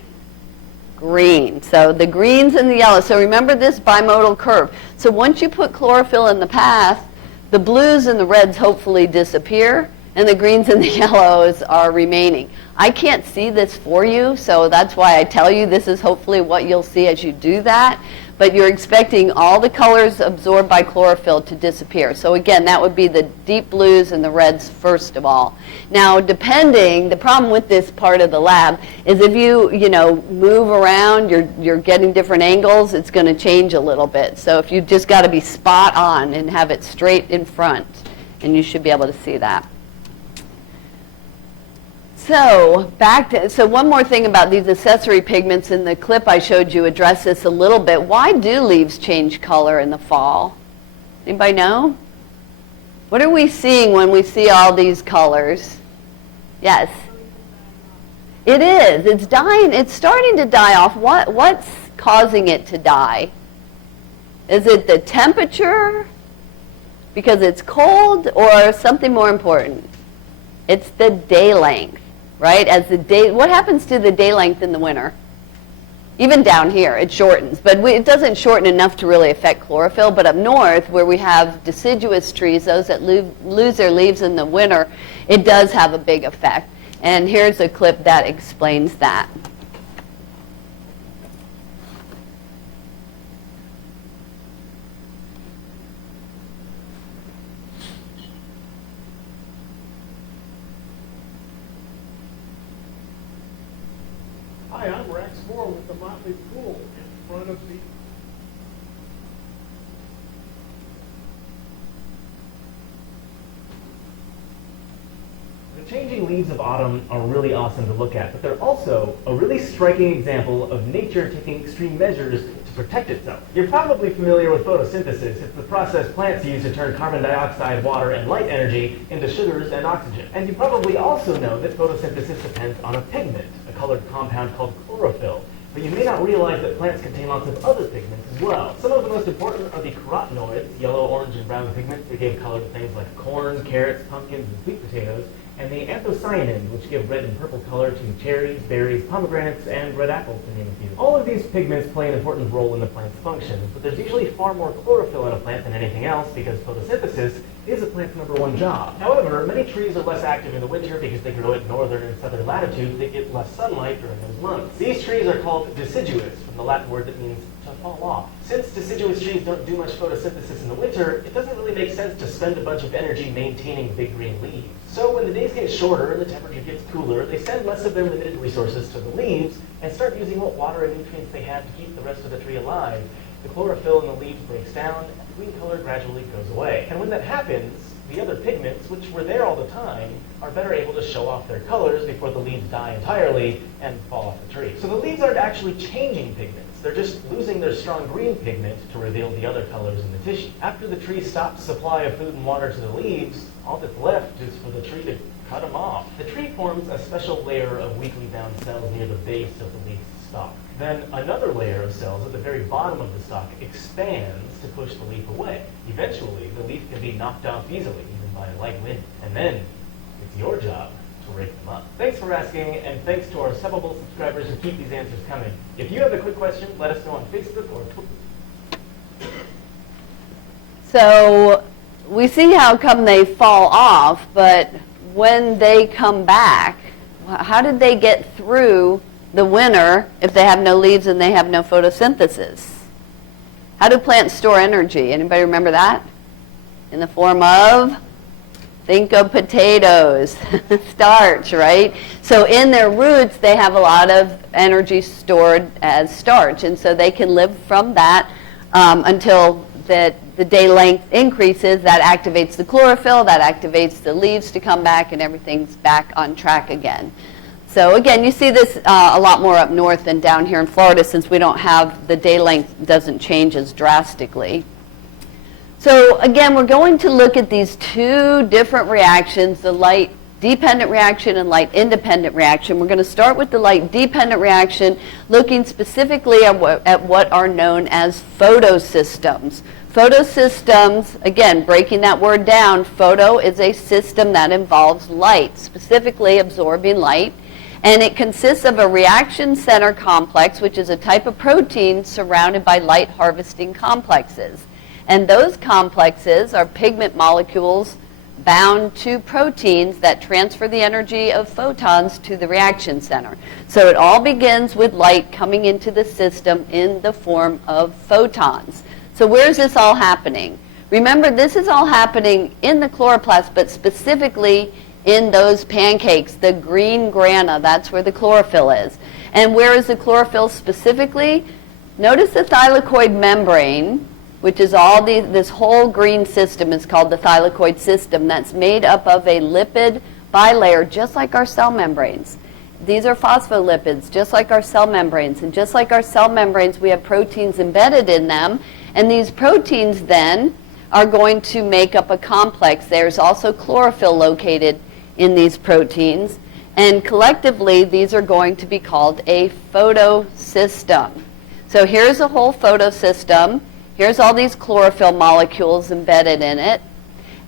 Green. So the greens and the yellows. So remember this bimodal curve. So once you put chlorophyll in the path, the blues and the reds hopefully disappear, and the greens and the yellows are remaining. I can't see this for you, so that's why I tell you this is hopefully what you'll see as you do that. But you're expecting all the colors absorbed by chlorophyll to disappear. So again, that would be the deep blues and the reds first of all. Now, the problem with this part of the lab is if you move around, you're getting different angles, it's going to change a little bit. So if you've just got to be spot on and have it straight in front, and you should be able to see that. So one more thing about these accessory pigments, in the clip I showed you address this a little bit. Why do leaves change color in the fall? Anybody know? What are we seeing when we see all these colors? Yes. It is. It's dying. It's starting to die off. What's causing it to die? Is it the temperature? Because it's cold, or something more important? It's the day length. Right? What happens to the day length in the winter? Even down here, it shortens. But it doesn't shorten enough to really affect chlorophyll. But up north, where we have deciduous trees, those that lose their leaves in the winter, it does have a big effect. And here's a clip that explains that. Hi, I'm Rex Moore with the Motley Pool in front of the changing leaves of autumn are really awesome to look at, but they're also a really striking example of nature taking extreme measures to protect itself. You're probably familiar with photosynthesis. It's the process plants use to turn carbon dioxide, water, and light energy into sugars and oxygen. And you probably also know that photosynthesis depends on a pigment, a colored compound called chlorophyll. But you may not realize that plants contain lots of other pigments as well. Some of the most important are the carotenoids, yellow, orange, and brown pigments that give color to things like corn, carrots, pumpkins, and sweet potatoes, and the anthocyanins, which give red and purple color to cherries, berries, pomegranates, and red apples, to name a few. All of these pigments play an important role in the plant's function, but there's usually far more chlorophyll in a plant than anything else because photosynthesis is a plant's #1 job. However, many trees are less active in the winter because they grow at northern and southern latitudes. They get less sunlight during those months. These trees are called deciduous, from the Latin word that means to fall off. Since deciduous trees don't do much photosynthesis in the winter, it doesn't really make sense to spend a bunch of energy maintaining big green leaves. So when the days get shorter and the temperature gets cooler, they send less of their limited resources to the leaves and start using what water and nutrients they have to keep the rest of the tree alive. The chlorophyll in the leaves breaks down, and the green color gradually goes away. And when that happens, the other pigments, which were there all the time, are better able to show off their colors before the leaves die entirely and fall off the tree. So the leaves aren't actually changing pigments. They're just losing their strong green pigment to reveal the other colors in the tissue. After the tree stops supply of food and water to the leaves, all that's left is for the tree to cut them off. The tree forms a special layer of weakly bound cells near the base of the leaf's stalk. Then another layer of cells at the very bottom of the stalk expands to push the leaf away. Eventually, the leaf can be knocked off easily, even by a light wind. And then it's your job to rake them up. Thanks for asking, and thanks to our subbable subscribers who keep these answers coming. If you have a quick question, let us know on Facebook or Twitter. So we see how come they fall off, but when they come back, how did they get through the winter if they have no leaves and they have no photosynthesis? How do plants store energy? Anybody remember that? In the form of, think of potatoes, starch, right? So in their roots, they have a lot of energy stored as starch, and so they can live from that until the day length increases. That activates the chlorophyll, that activates the leaves to come back, and everything's back on track again. So again, you see this a lot more up north than down here in Florida, since we don't have, the day length doesn't change as drastically. So again, we're going to look at these two different reactions, the light-dependent reaction and light-independent reaction. We're going to start with the light-dependent reaction, looking specifically at what are known as photosystems. Photosystems, again, breaking that word down, photo is a system that involves light, specifically absorbing light. And it consists of a reaction center complex, which is a type of protein surrounded by light harvesting complexes. And those complexes are pigment molecules bound to proteins that transfer the energy of photons to the reaction center. So it all begins with light coming into the system in the form of photons. So where is this all happening? Remember, this is all happening in the chloroplast, but specifically in those pancakes, the green grana, that's where the chlorophyll is. And where is the chlorophyll specifically? Notice the thylakoid membrane, which is all this whole green system is called the thylakoid system. That's made up of a lipid bilayer, just like our cell membranes. These are phospholipids, just like our cell membranes. And just like our cell membranes, we have proteins embedded in them. And these proteins then are going to make up a complex. There's also chlorophyll located in these proteins, and collectively these are going to be called a photosystem. So here's a whole photosystem. Here's all these chlorophyll molecules embedded in it,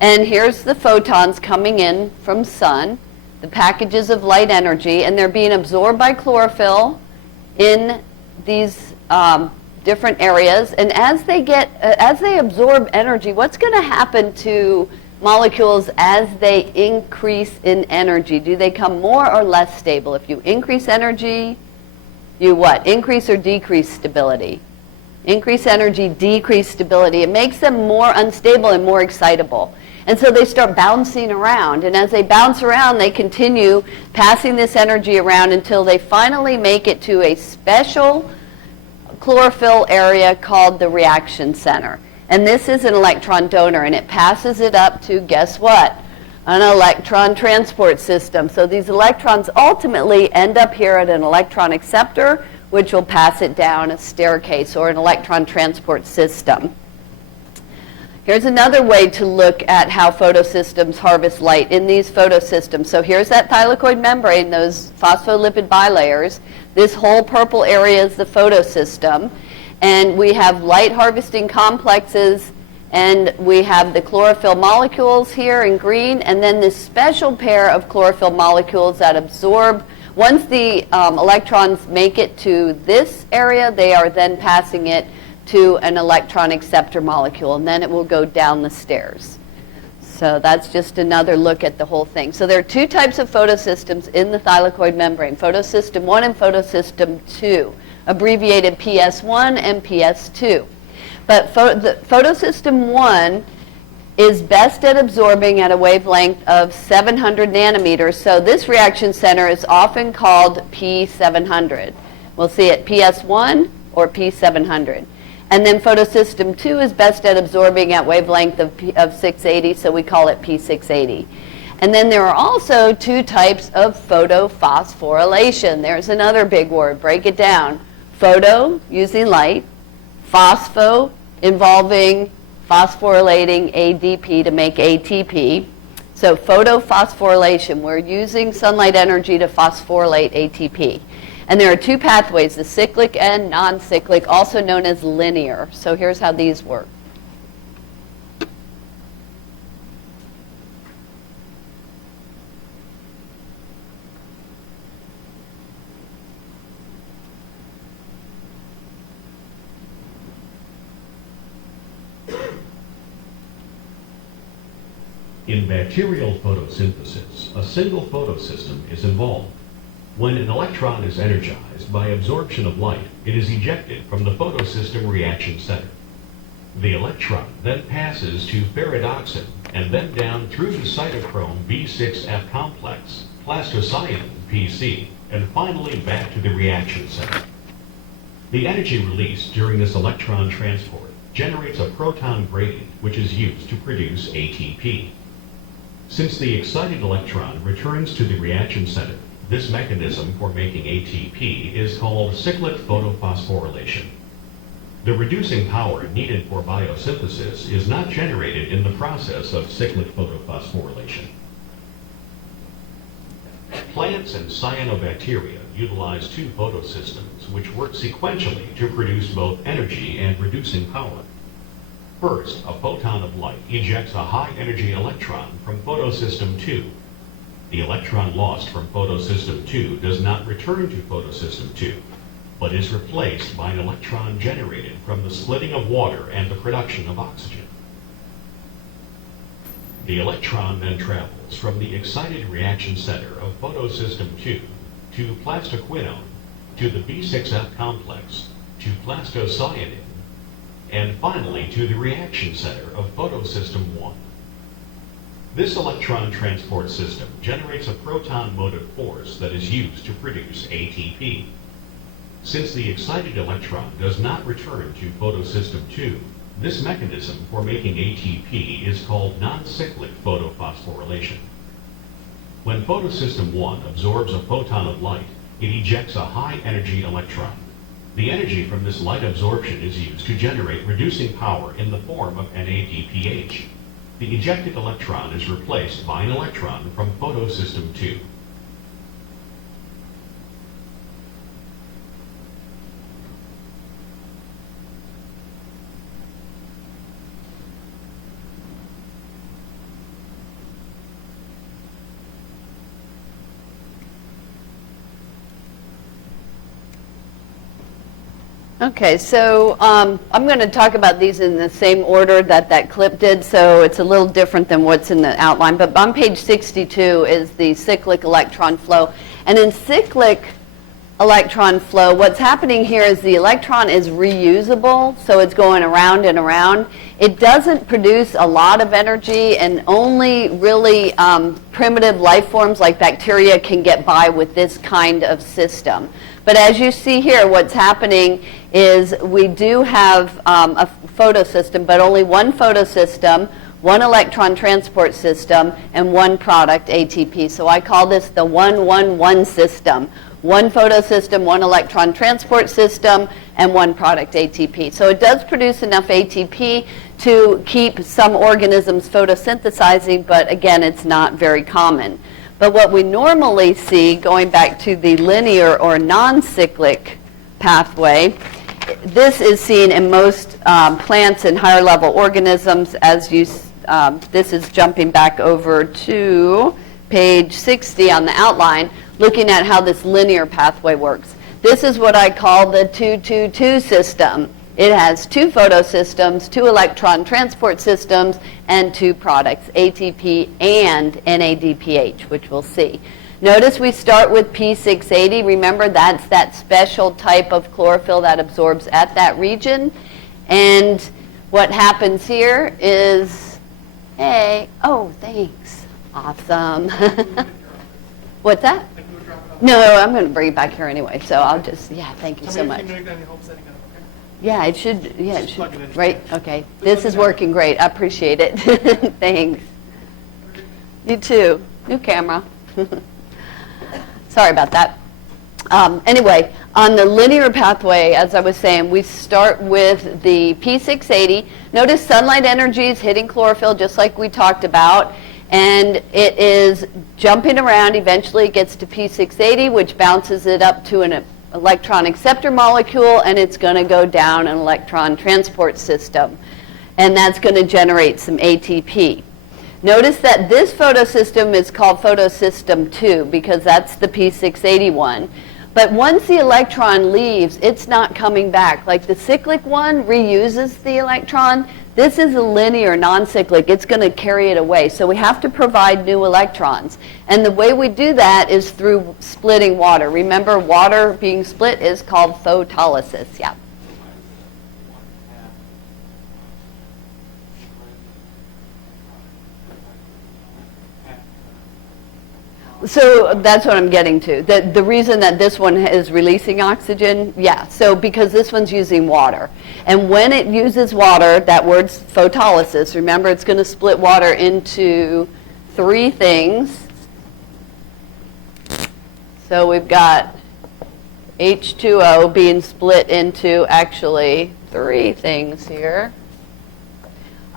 and here's the photons coming in from sun, the packages of light energy, and they're being absorbed by chlorophyll in these different areas. And as they absorb energy, what's going to happen to molecules as they increase in energy? Do they become more or less stable? If you increase energy, you what? Increase or decrease stability? Increase energy, decrease stability. It makes them more unstable and more excitable. And so they start bouncing around. And as they bounce around, they continue passing this energy around until they finally make it to a special chlorophyll area called the reaction center. And this is an electron donor, and it passes it up to, guess what? An electron transport system. So these electrons ultimately end up here at an electron acceptor, which will pass it down a staircase or an electron transport system. Here's another way to look at how photosystems harvest light in these photosystems. So here's that thylakoid membrane, those phospholipid bilayers. This whole purple area is the photosystem. And we have light harvesting complexes, and we have the chlorophyll molecules here in green, and then this special pair of chlorophyll molecules that absorb. Once the electrons make it to this area, they are then passing it to an electron acceptor molecule, and then it will go down the stairs. So that's just another look at the whole thing. So there are two types of photosystems in the thylakoid membrane, photosystem 1 and photosystem 2, abbreviated PS1 and PS2. But the photosystem 1 is best at absorbing at a wavelength of 700 nanometers. So this reaction center is often called P700. We'll see it PS1 or P700. And then photosystem 2 is best at absorbing at wavelength of 680, so we call it P680. And then there are also two types of photophosphorylation. There's another big word. Break it down. Photo, using light. Phospho, involving phosphorylating ADP to make ATP. So photophosphorylation, we're using sunlight energy to phosphorylate ATP. And there are two pathways, the cyclic and non-cyclic, also known as linear. So here's how these work. In bacterial photosynthesis, a single photosystem is involved. When an electron is energized by absorption of light, it is ejected from the photosystem reaction center. The electron then passes to ferredoxin and then down through the cytochrome B6F complex, plastocyanin PC, and finally back to the reaction center. The energy released during this electron transport generates a proton gradient, which is used to produce ATP. Since the excited electron returns to the reaction center, this mechanism for making ATP is called cyclic photophosphorylation. The reducing power needed for biosynthesis is not generated in the process of cyclic photophosphorylation. Plants and cyanobacteria utilize two photosystems which work sequentially to produce both energy and reducing power. First, a photon of light ejects a high-energy electron from photosystem 2. The electron lost from photosystem 2 does not return to photosystem 2, but is replaced by an electron generated from the splitting of water and the production of oxygen. The electron then travels from the excited reaction center of photosystem 2 to plastoquinone, to the B6F complex, to plastocyanin, and finally to the reaction center of photosystem 1. This electron transport system generates a proton motive force that is used to produce ATP. Since the excited electron does not return to photosystem 2, this mechanism for making ATP is called non-cyclic photophosphorylation. When photosystem 1 absorbs a photon of light, it ejects a high-energy electron. The energy from this light absorption is used to generate reducing power in the form of NADPH. The ejected electron is replaced by an electron from photosystem 2. Okay, so I'm going to talk about these in the same order that clip did, so it's a little different than what's in the outline. But on page 62 is the cyclic electron flow. And in cyclic electron flow, what's happening here is the electron is reusable, so it's going around and around. It doesn't produce a lot of energy, and only really primitive life forms like bacteria can get by with this kind of system. But as you see here, what's happening is we do have a photosystem, but only one photosystem, one electron transport system, and one product, ATP. So I call this the 1-1-1 system. One photosystem, one electron transport system, and one product, ATP. So it does produce enough ATP to keep some organisms photosynthesizing, but again, it's not very common. But what we normally see, going back to the linear or non-cyclic pathway, this is seen in most plants and higher level organisms. As you, this is jumping back over to page 60 on the outline, looking at how this linear pathway works. This is what I call the 2-2-2 system. It has two photosystems, two electron transport systems, and two products, ATP and NADPH, which we'll see. Notice we start with P680. Remember, that's that special type of chlorophyll that absorbs at that region. And what happens here is, hey, oh, thanks. Awesome. What's that? No, I'm going to bring it back here anyway, so I'll just, yeah, thank you so much. Yeah, it should, right, okay. This is working great, I appreciate it. Thanks. You too, new camera. Sorry about that. Anyway, on the linear pathway, as I was saying, we start with the P680. Notice sunlight energy is hitting chlorophyll just like we talked about, and it is jumping around. Eventually it gets to P680, which bounces it up to an electron acceptor molecule, and it's going to go down an electron transport system, and that's going to generate some ATP. Notice that this photosystem is called photosystem 2 because that's the P680 one. But once the electron leaves, it's not coming back. Like the cyclic one reuses the electron, this is a linear, non-cyclic. It's going to carry it away. So we have to provide new electrons. And the way we do that is through splitting water. Remember, water being split is called photolysis. Yeah. So that's what I'm getting to. The reason that this one is releasing oxygen, yeah, so because this one's using water. And when it uses water, that word's photolysis, remember it's going to split water into three things. So we've got H2O being split into actually three things here.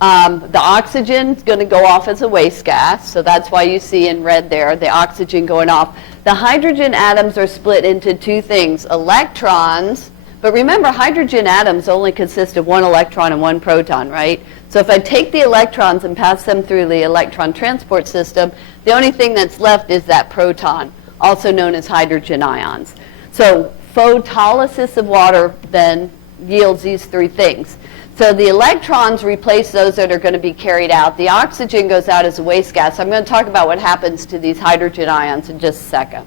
The oxygen is going to go off as a waste gas, so that's why you see in red there the oxygen going off. The hydrogen atoms are split into two things, electrons, but remember hydrogen atoms only consist of one electron and one proton, right? So if I take the electrons and pass them through the electron transport system, the only thing that's left is that proton, also known as hydrogen ions. So photolysis of water then yields these three things. So the electrons replace those that are going to be carried out. The oxygen goes out as a waste gas. I'm going to talk about what happens to these hydrogen ions in just a second.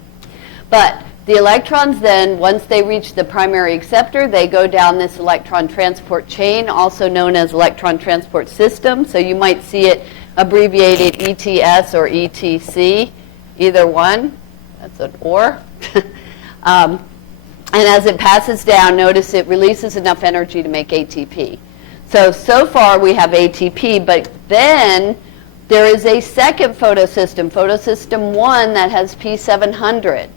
But the electrons then, once they reach the primary acceptor, they go down this electron transport chain, also known as electron transport system. So you might see it abbreviated ETS or ETC, either one. That's an or. And as it passes down, notice it releases enough energy to make ATP. So far we have ATP, but then there is a second photosystem, photosystem 1, that has P700.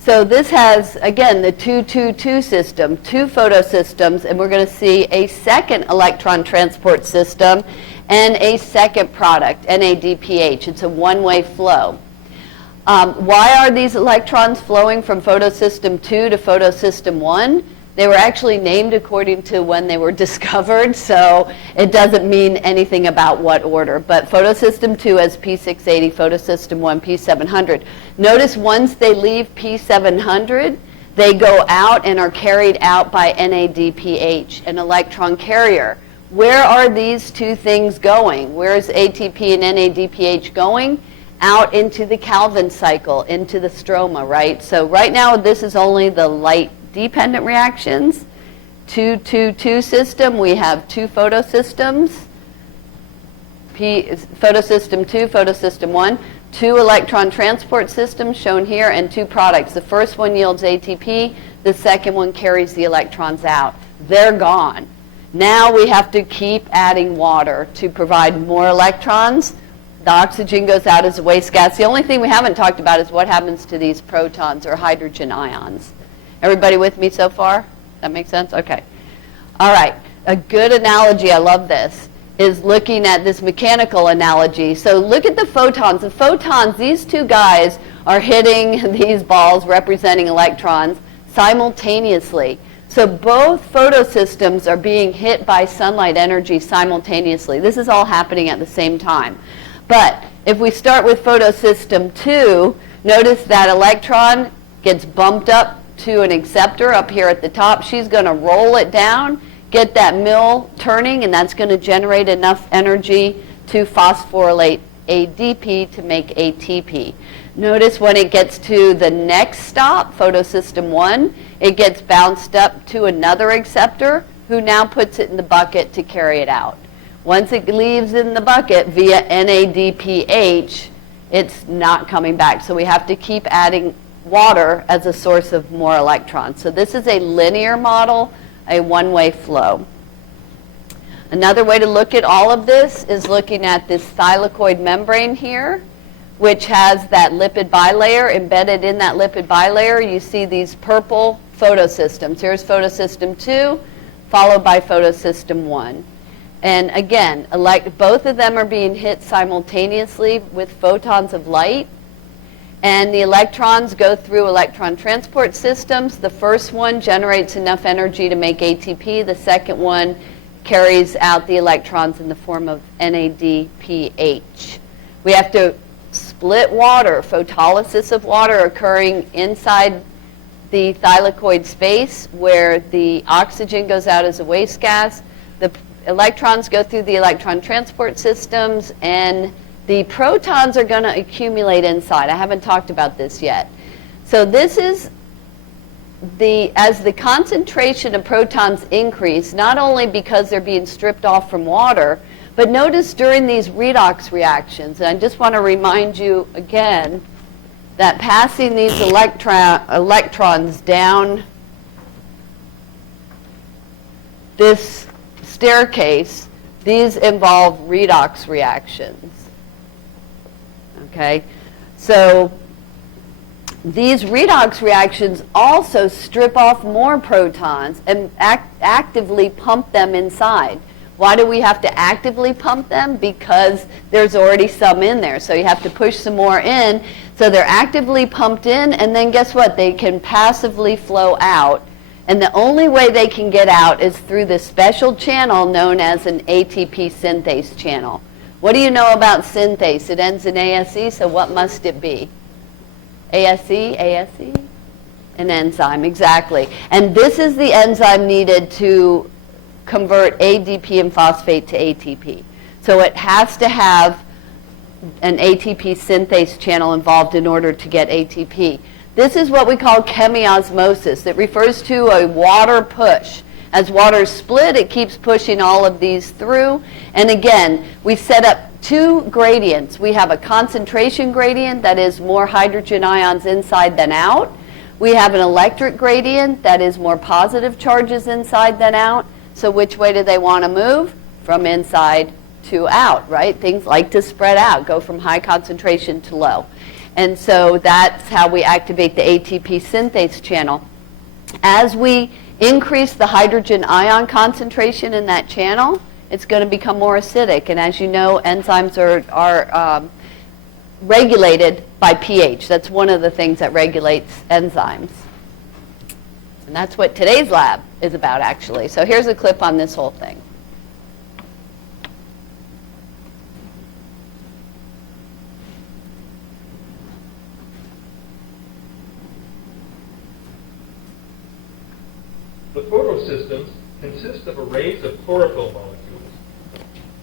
So this has, again, the 2-2-2 system, two photosystems, and we're going to see a second electron transport system and a second product, NADPH. It's a one-way flow. Why are these electrons flowing from photosystem 2 to photosystem 1? They were actually named according to when they were discovered, so it doesn't mean anything about what order. But photosystem 2 has P680, photosystem 1 P700. Notice once they leave P700, they go out and are carried out by NADPH, an electron carrier. Where are these two things going? Where is ATP and NADPH going? Out into the Calvin cycle, into the stroma, right? So right now this is only the light-dependent reactions. 2-2-2 system, we have two photosystems. Photosystem 2, photosystem 1. 2 electron transport systems shown here and 2 products. The first one yields ATP, the second one carries the electrons out. They're gone. Now we have to keep adding water to provide more electrons. The oxygen goes out as a waste gas. The only thing we haven't talked about is what happens to these protons or hydrogen ions. Everybody with me so far? That makes sense? Okay. All right. A good analogy, I love this, is looking at this mechanical analogy. So look at the photons. The photons, these 2 guys are hitting these balls representing electrons simultaneously. So both photosystems are being hit by sunlight energy simultaneously. This is all happening at the same time. But if we start with photosystem 2, notice that electron gets bumped up to an acceptor up here at the top. She's going to roll it down, get that mill turning, and that's going to generate enough energy to phosphorylate ADP to make ATP. Notice when it gets to the next stop, photosystem 1, it gets bounced up to another acceptor who now puts it in the bucket to carry it out. Once it leaves in the bucket via NADPH, it's not coming back. So we have to keep adding water as a source of more electrons. So this is a linear model, a one-way flow. Another way to look at all of this is looking at this thylakoid membrane here, which has that lipid bilayer. Embedded in that lipid bilayer, you see these purple photosystems. Here's photosystem 2, followed by photosystem 1. And again, both of them are being hit simultaneously with photons of light. And the electrons go through electron transport systems. The first one generates enough energy to make ATP. The second one carries out the electrons in the form of NADPH. We have to split water, photolysis of water occurring inside the thylakoid space where the oxygen goes out as a waste gas. The electrons go through the electron transport systems, and the protons are going to accumulate inside. I haven't talked about this yet. So this is as the concentration of protons increase, not only because they're being stripped off from water, but notice during these redox reactions, and I just want to remind you again that passing these electrons down this staircase, these involve redox reactions. Okay, so these redox reactions also strip off more protons and actively pump them inside. Why do we have to actively pump them? Because there's already some in there. So you have to push some more in. So they're actively pumped in, and then guess what? They can passively flow out. And the only way they can get out is through this special channel known as an ATP synthase channel. What do you know about synthase? It ends in ASE, so what must it be? ASE? An enzyme, exactly. And this is the enzyme needed to convert ADP and phosphate to ATP. So it has to have an ATP synthase channel involved in order to get ATP. This is what we call chemiosmosis. It refers to a water push. As water is split, it keeps pushing all of these through. And again, we set up 2 gradients. We have a concentration gradient that is more hydrogen ions inside than out. We have an electric gradient that is more positive charges inside than out. So which way do they want to move? From inside to out, right? Things like to spread out, go from high concentration to low. And so that's how we activate the ATP synthase channel. As we increase the hydrogen ion concentration in that channel, it's going to become more acidic. And as you know, enzymes are regulated by pH. That's one of the things that regulates enzymes. And that's what today's lab is about, actually. So here's a clip on this whole thing. The photosystems consist of arrays of chlorophyll molecules.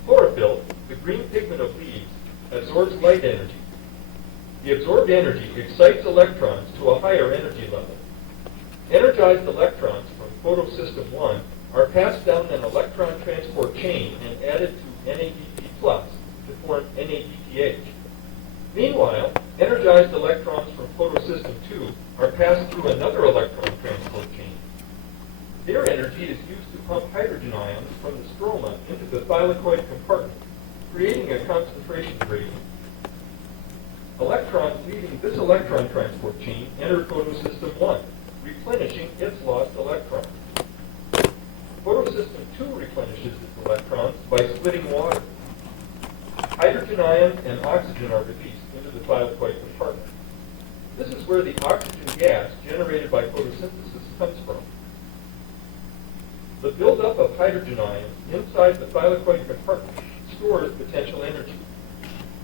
Chlorophyll, the green pigment of leaves, absorbs light energy. The absorbed energy excites electrons to a higher energy level. Energized electrons from photosystem 1 are passed down an electron transport chain and added to NADP+ to form NADPH. Meanwhile, energized electrons from photosystem 2 are passed through another electron transport chain. Their energy is used to pump hydrogen ions from the stroma into the thylakoid compartment, creating a concentration gradient. Electrons leaving this electron transport chain enter photosystem 1, replenishing its lost electrons. Photosystem 2 replenishes its electrons by splitting water. Hydrogen ions and oxygen are released into the thylakoid compartment. This is where the oxygen gas generated by photosynthesis comes from. The buildup of hydrogen ions inside the thylakoid compartment stores potential energy.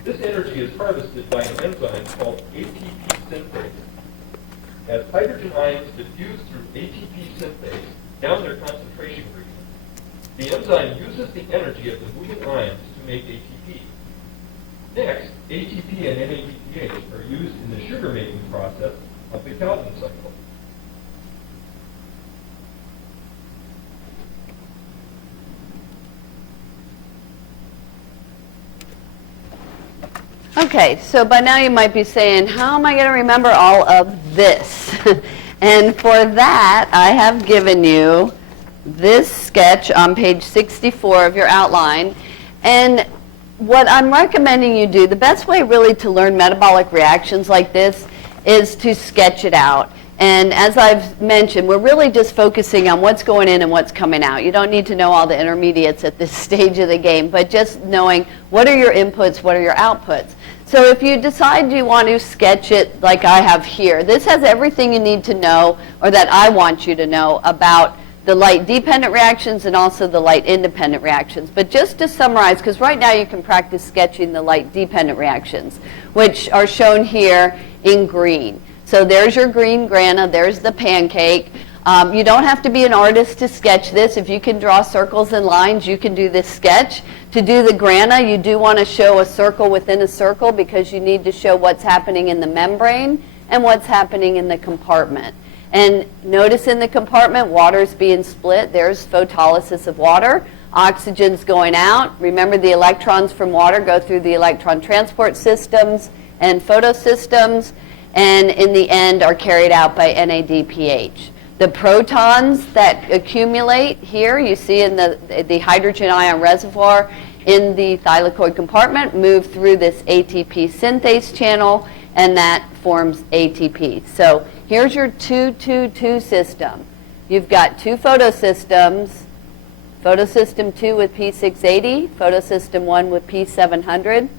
This energy is harvested by an enzyme called ATP synthase. As hydrogen ions diffuse through ATP synthase down their concentration gradient, the enzyme uses the energy of the moving ions to make ATP. Next, ATP and NADPH are used in the sugar-making process of the Calvin cycle. Okay, so by now you might be saying, how am I going to remember all of this? And for that, I have given you this sketch on page 64 of your outline. And what I'm recommending you do, the best way really to learn metabolic reactions like this is to sketch it out. And as I've mentioned, we're really just focusing on what's going in and what's coming out. You don't need to know all the intermediates at this stage of the game, but just knowing what are your inputs, what are your outputs. So if you decide you want to sketch it like I have here, this has everything you need to know, or that I want you to know, about the light-dependent reactions and also the light-independent reactions. But just to summarize, because right now you can practice sketching the light-dependent reactions, which are shown here in green. So there's your green grana, there's the pancake. You don't have to be an artist to sketch this. If you can draw circles and lines, you can do this sketch. To do the grana, you do want to show a circle within a circle because you need to show what's happening in the membrane and what's happening in the compartment. And notice in the compartment, water's being split. There's photolysis of water. Oxygen's going out. Remember, the electrons from water go through the electron transport systems and photosystems, and in the end are carried out by NADPH. The protons that accumulate here, you see in the hydrogen ion reservoir in the thylakoid compartment, move through this ATP synthase channel, and that forms ATP. So here's your 2-2-2 system. You've got two photosystems, photosystem 2 with P680, photosystem 1 with P700,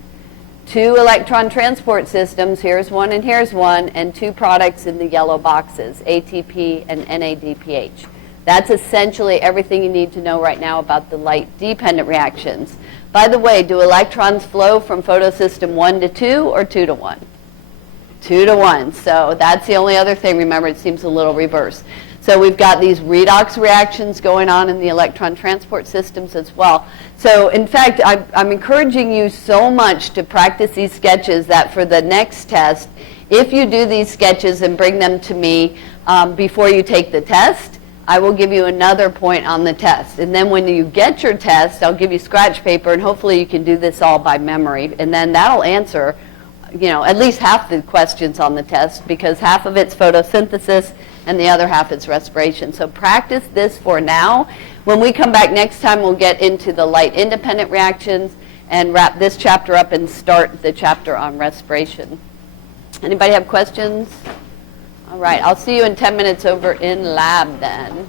two electron transport systems, here's one and here's one, and two products in the yellow boxes, ATP and NADPH. That's essentially everything you need to know right now about the light-dependent reactions. By the way, do electrons flow from photosystem 1 to 2 or 2 to 1? 2 to 1. So that's the only other thing. Remember, it seems a little reverse. So we've got these redox reactions going on in the electron transport systems as well. So in fact, I'm encouraging you so much to practice these sketches that for the next test, if you do these sketches and bring them to me before you take the test, I will give you another point on the test. And then when you get your test, I'll give you scratch paper, and hopefully you can do this all by memory. And then that'll answer, at least half the questions on the test, because half of it's photosynthesis and the other half is respiration. So practice this for now. When we come back next time, we'll get into the light-independent reactions and wrap this chapter up and start the chapter on respiration. Anybody have questions? All right, I'll see you in 10 minutes over in lab then.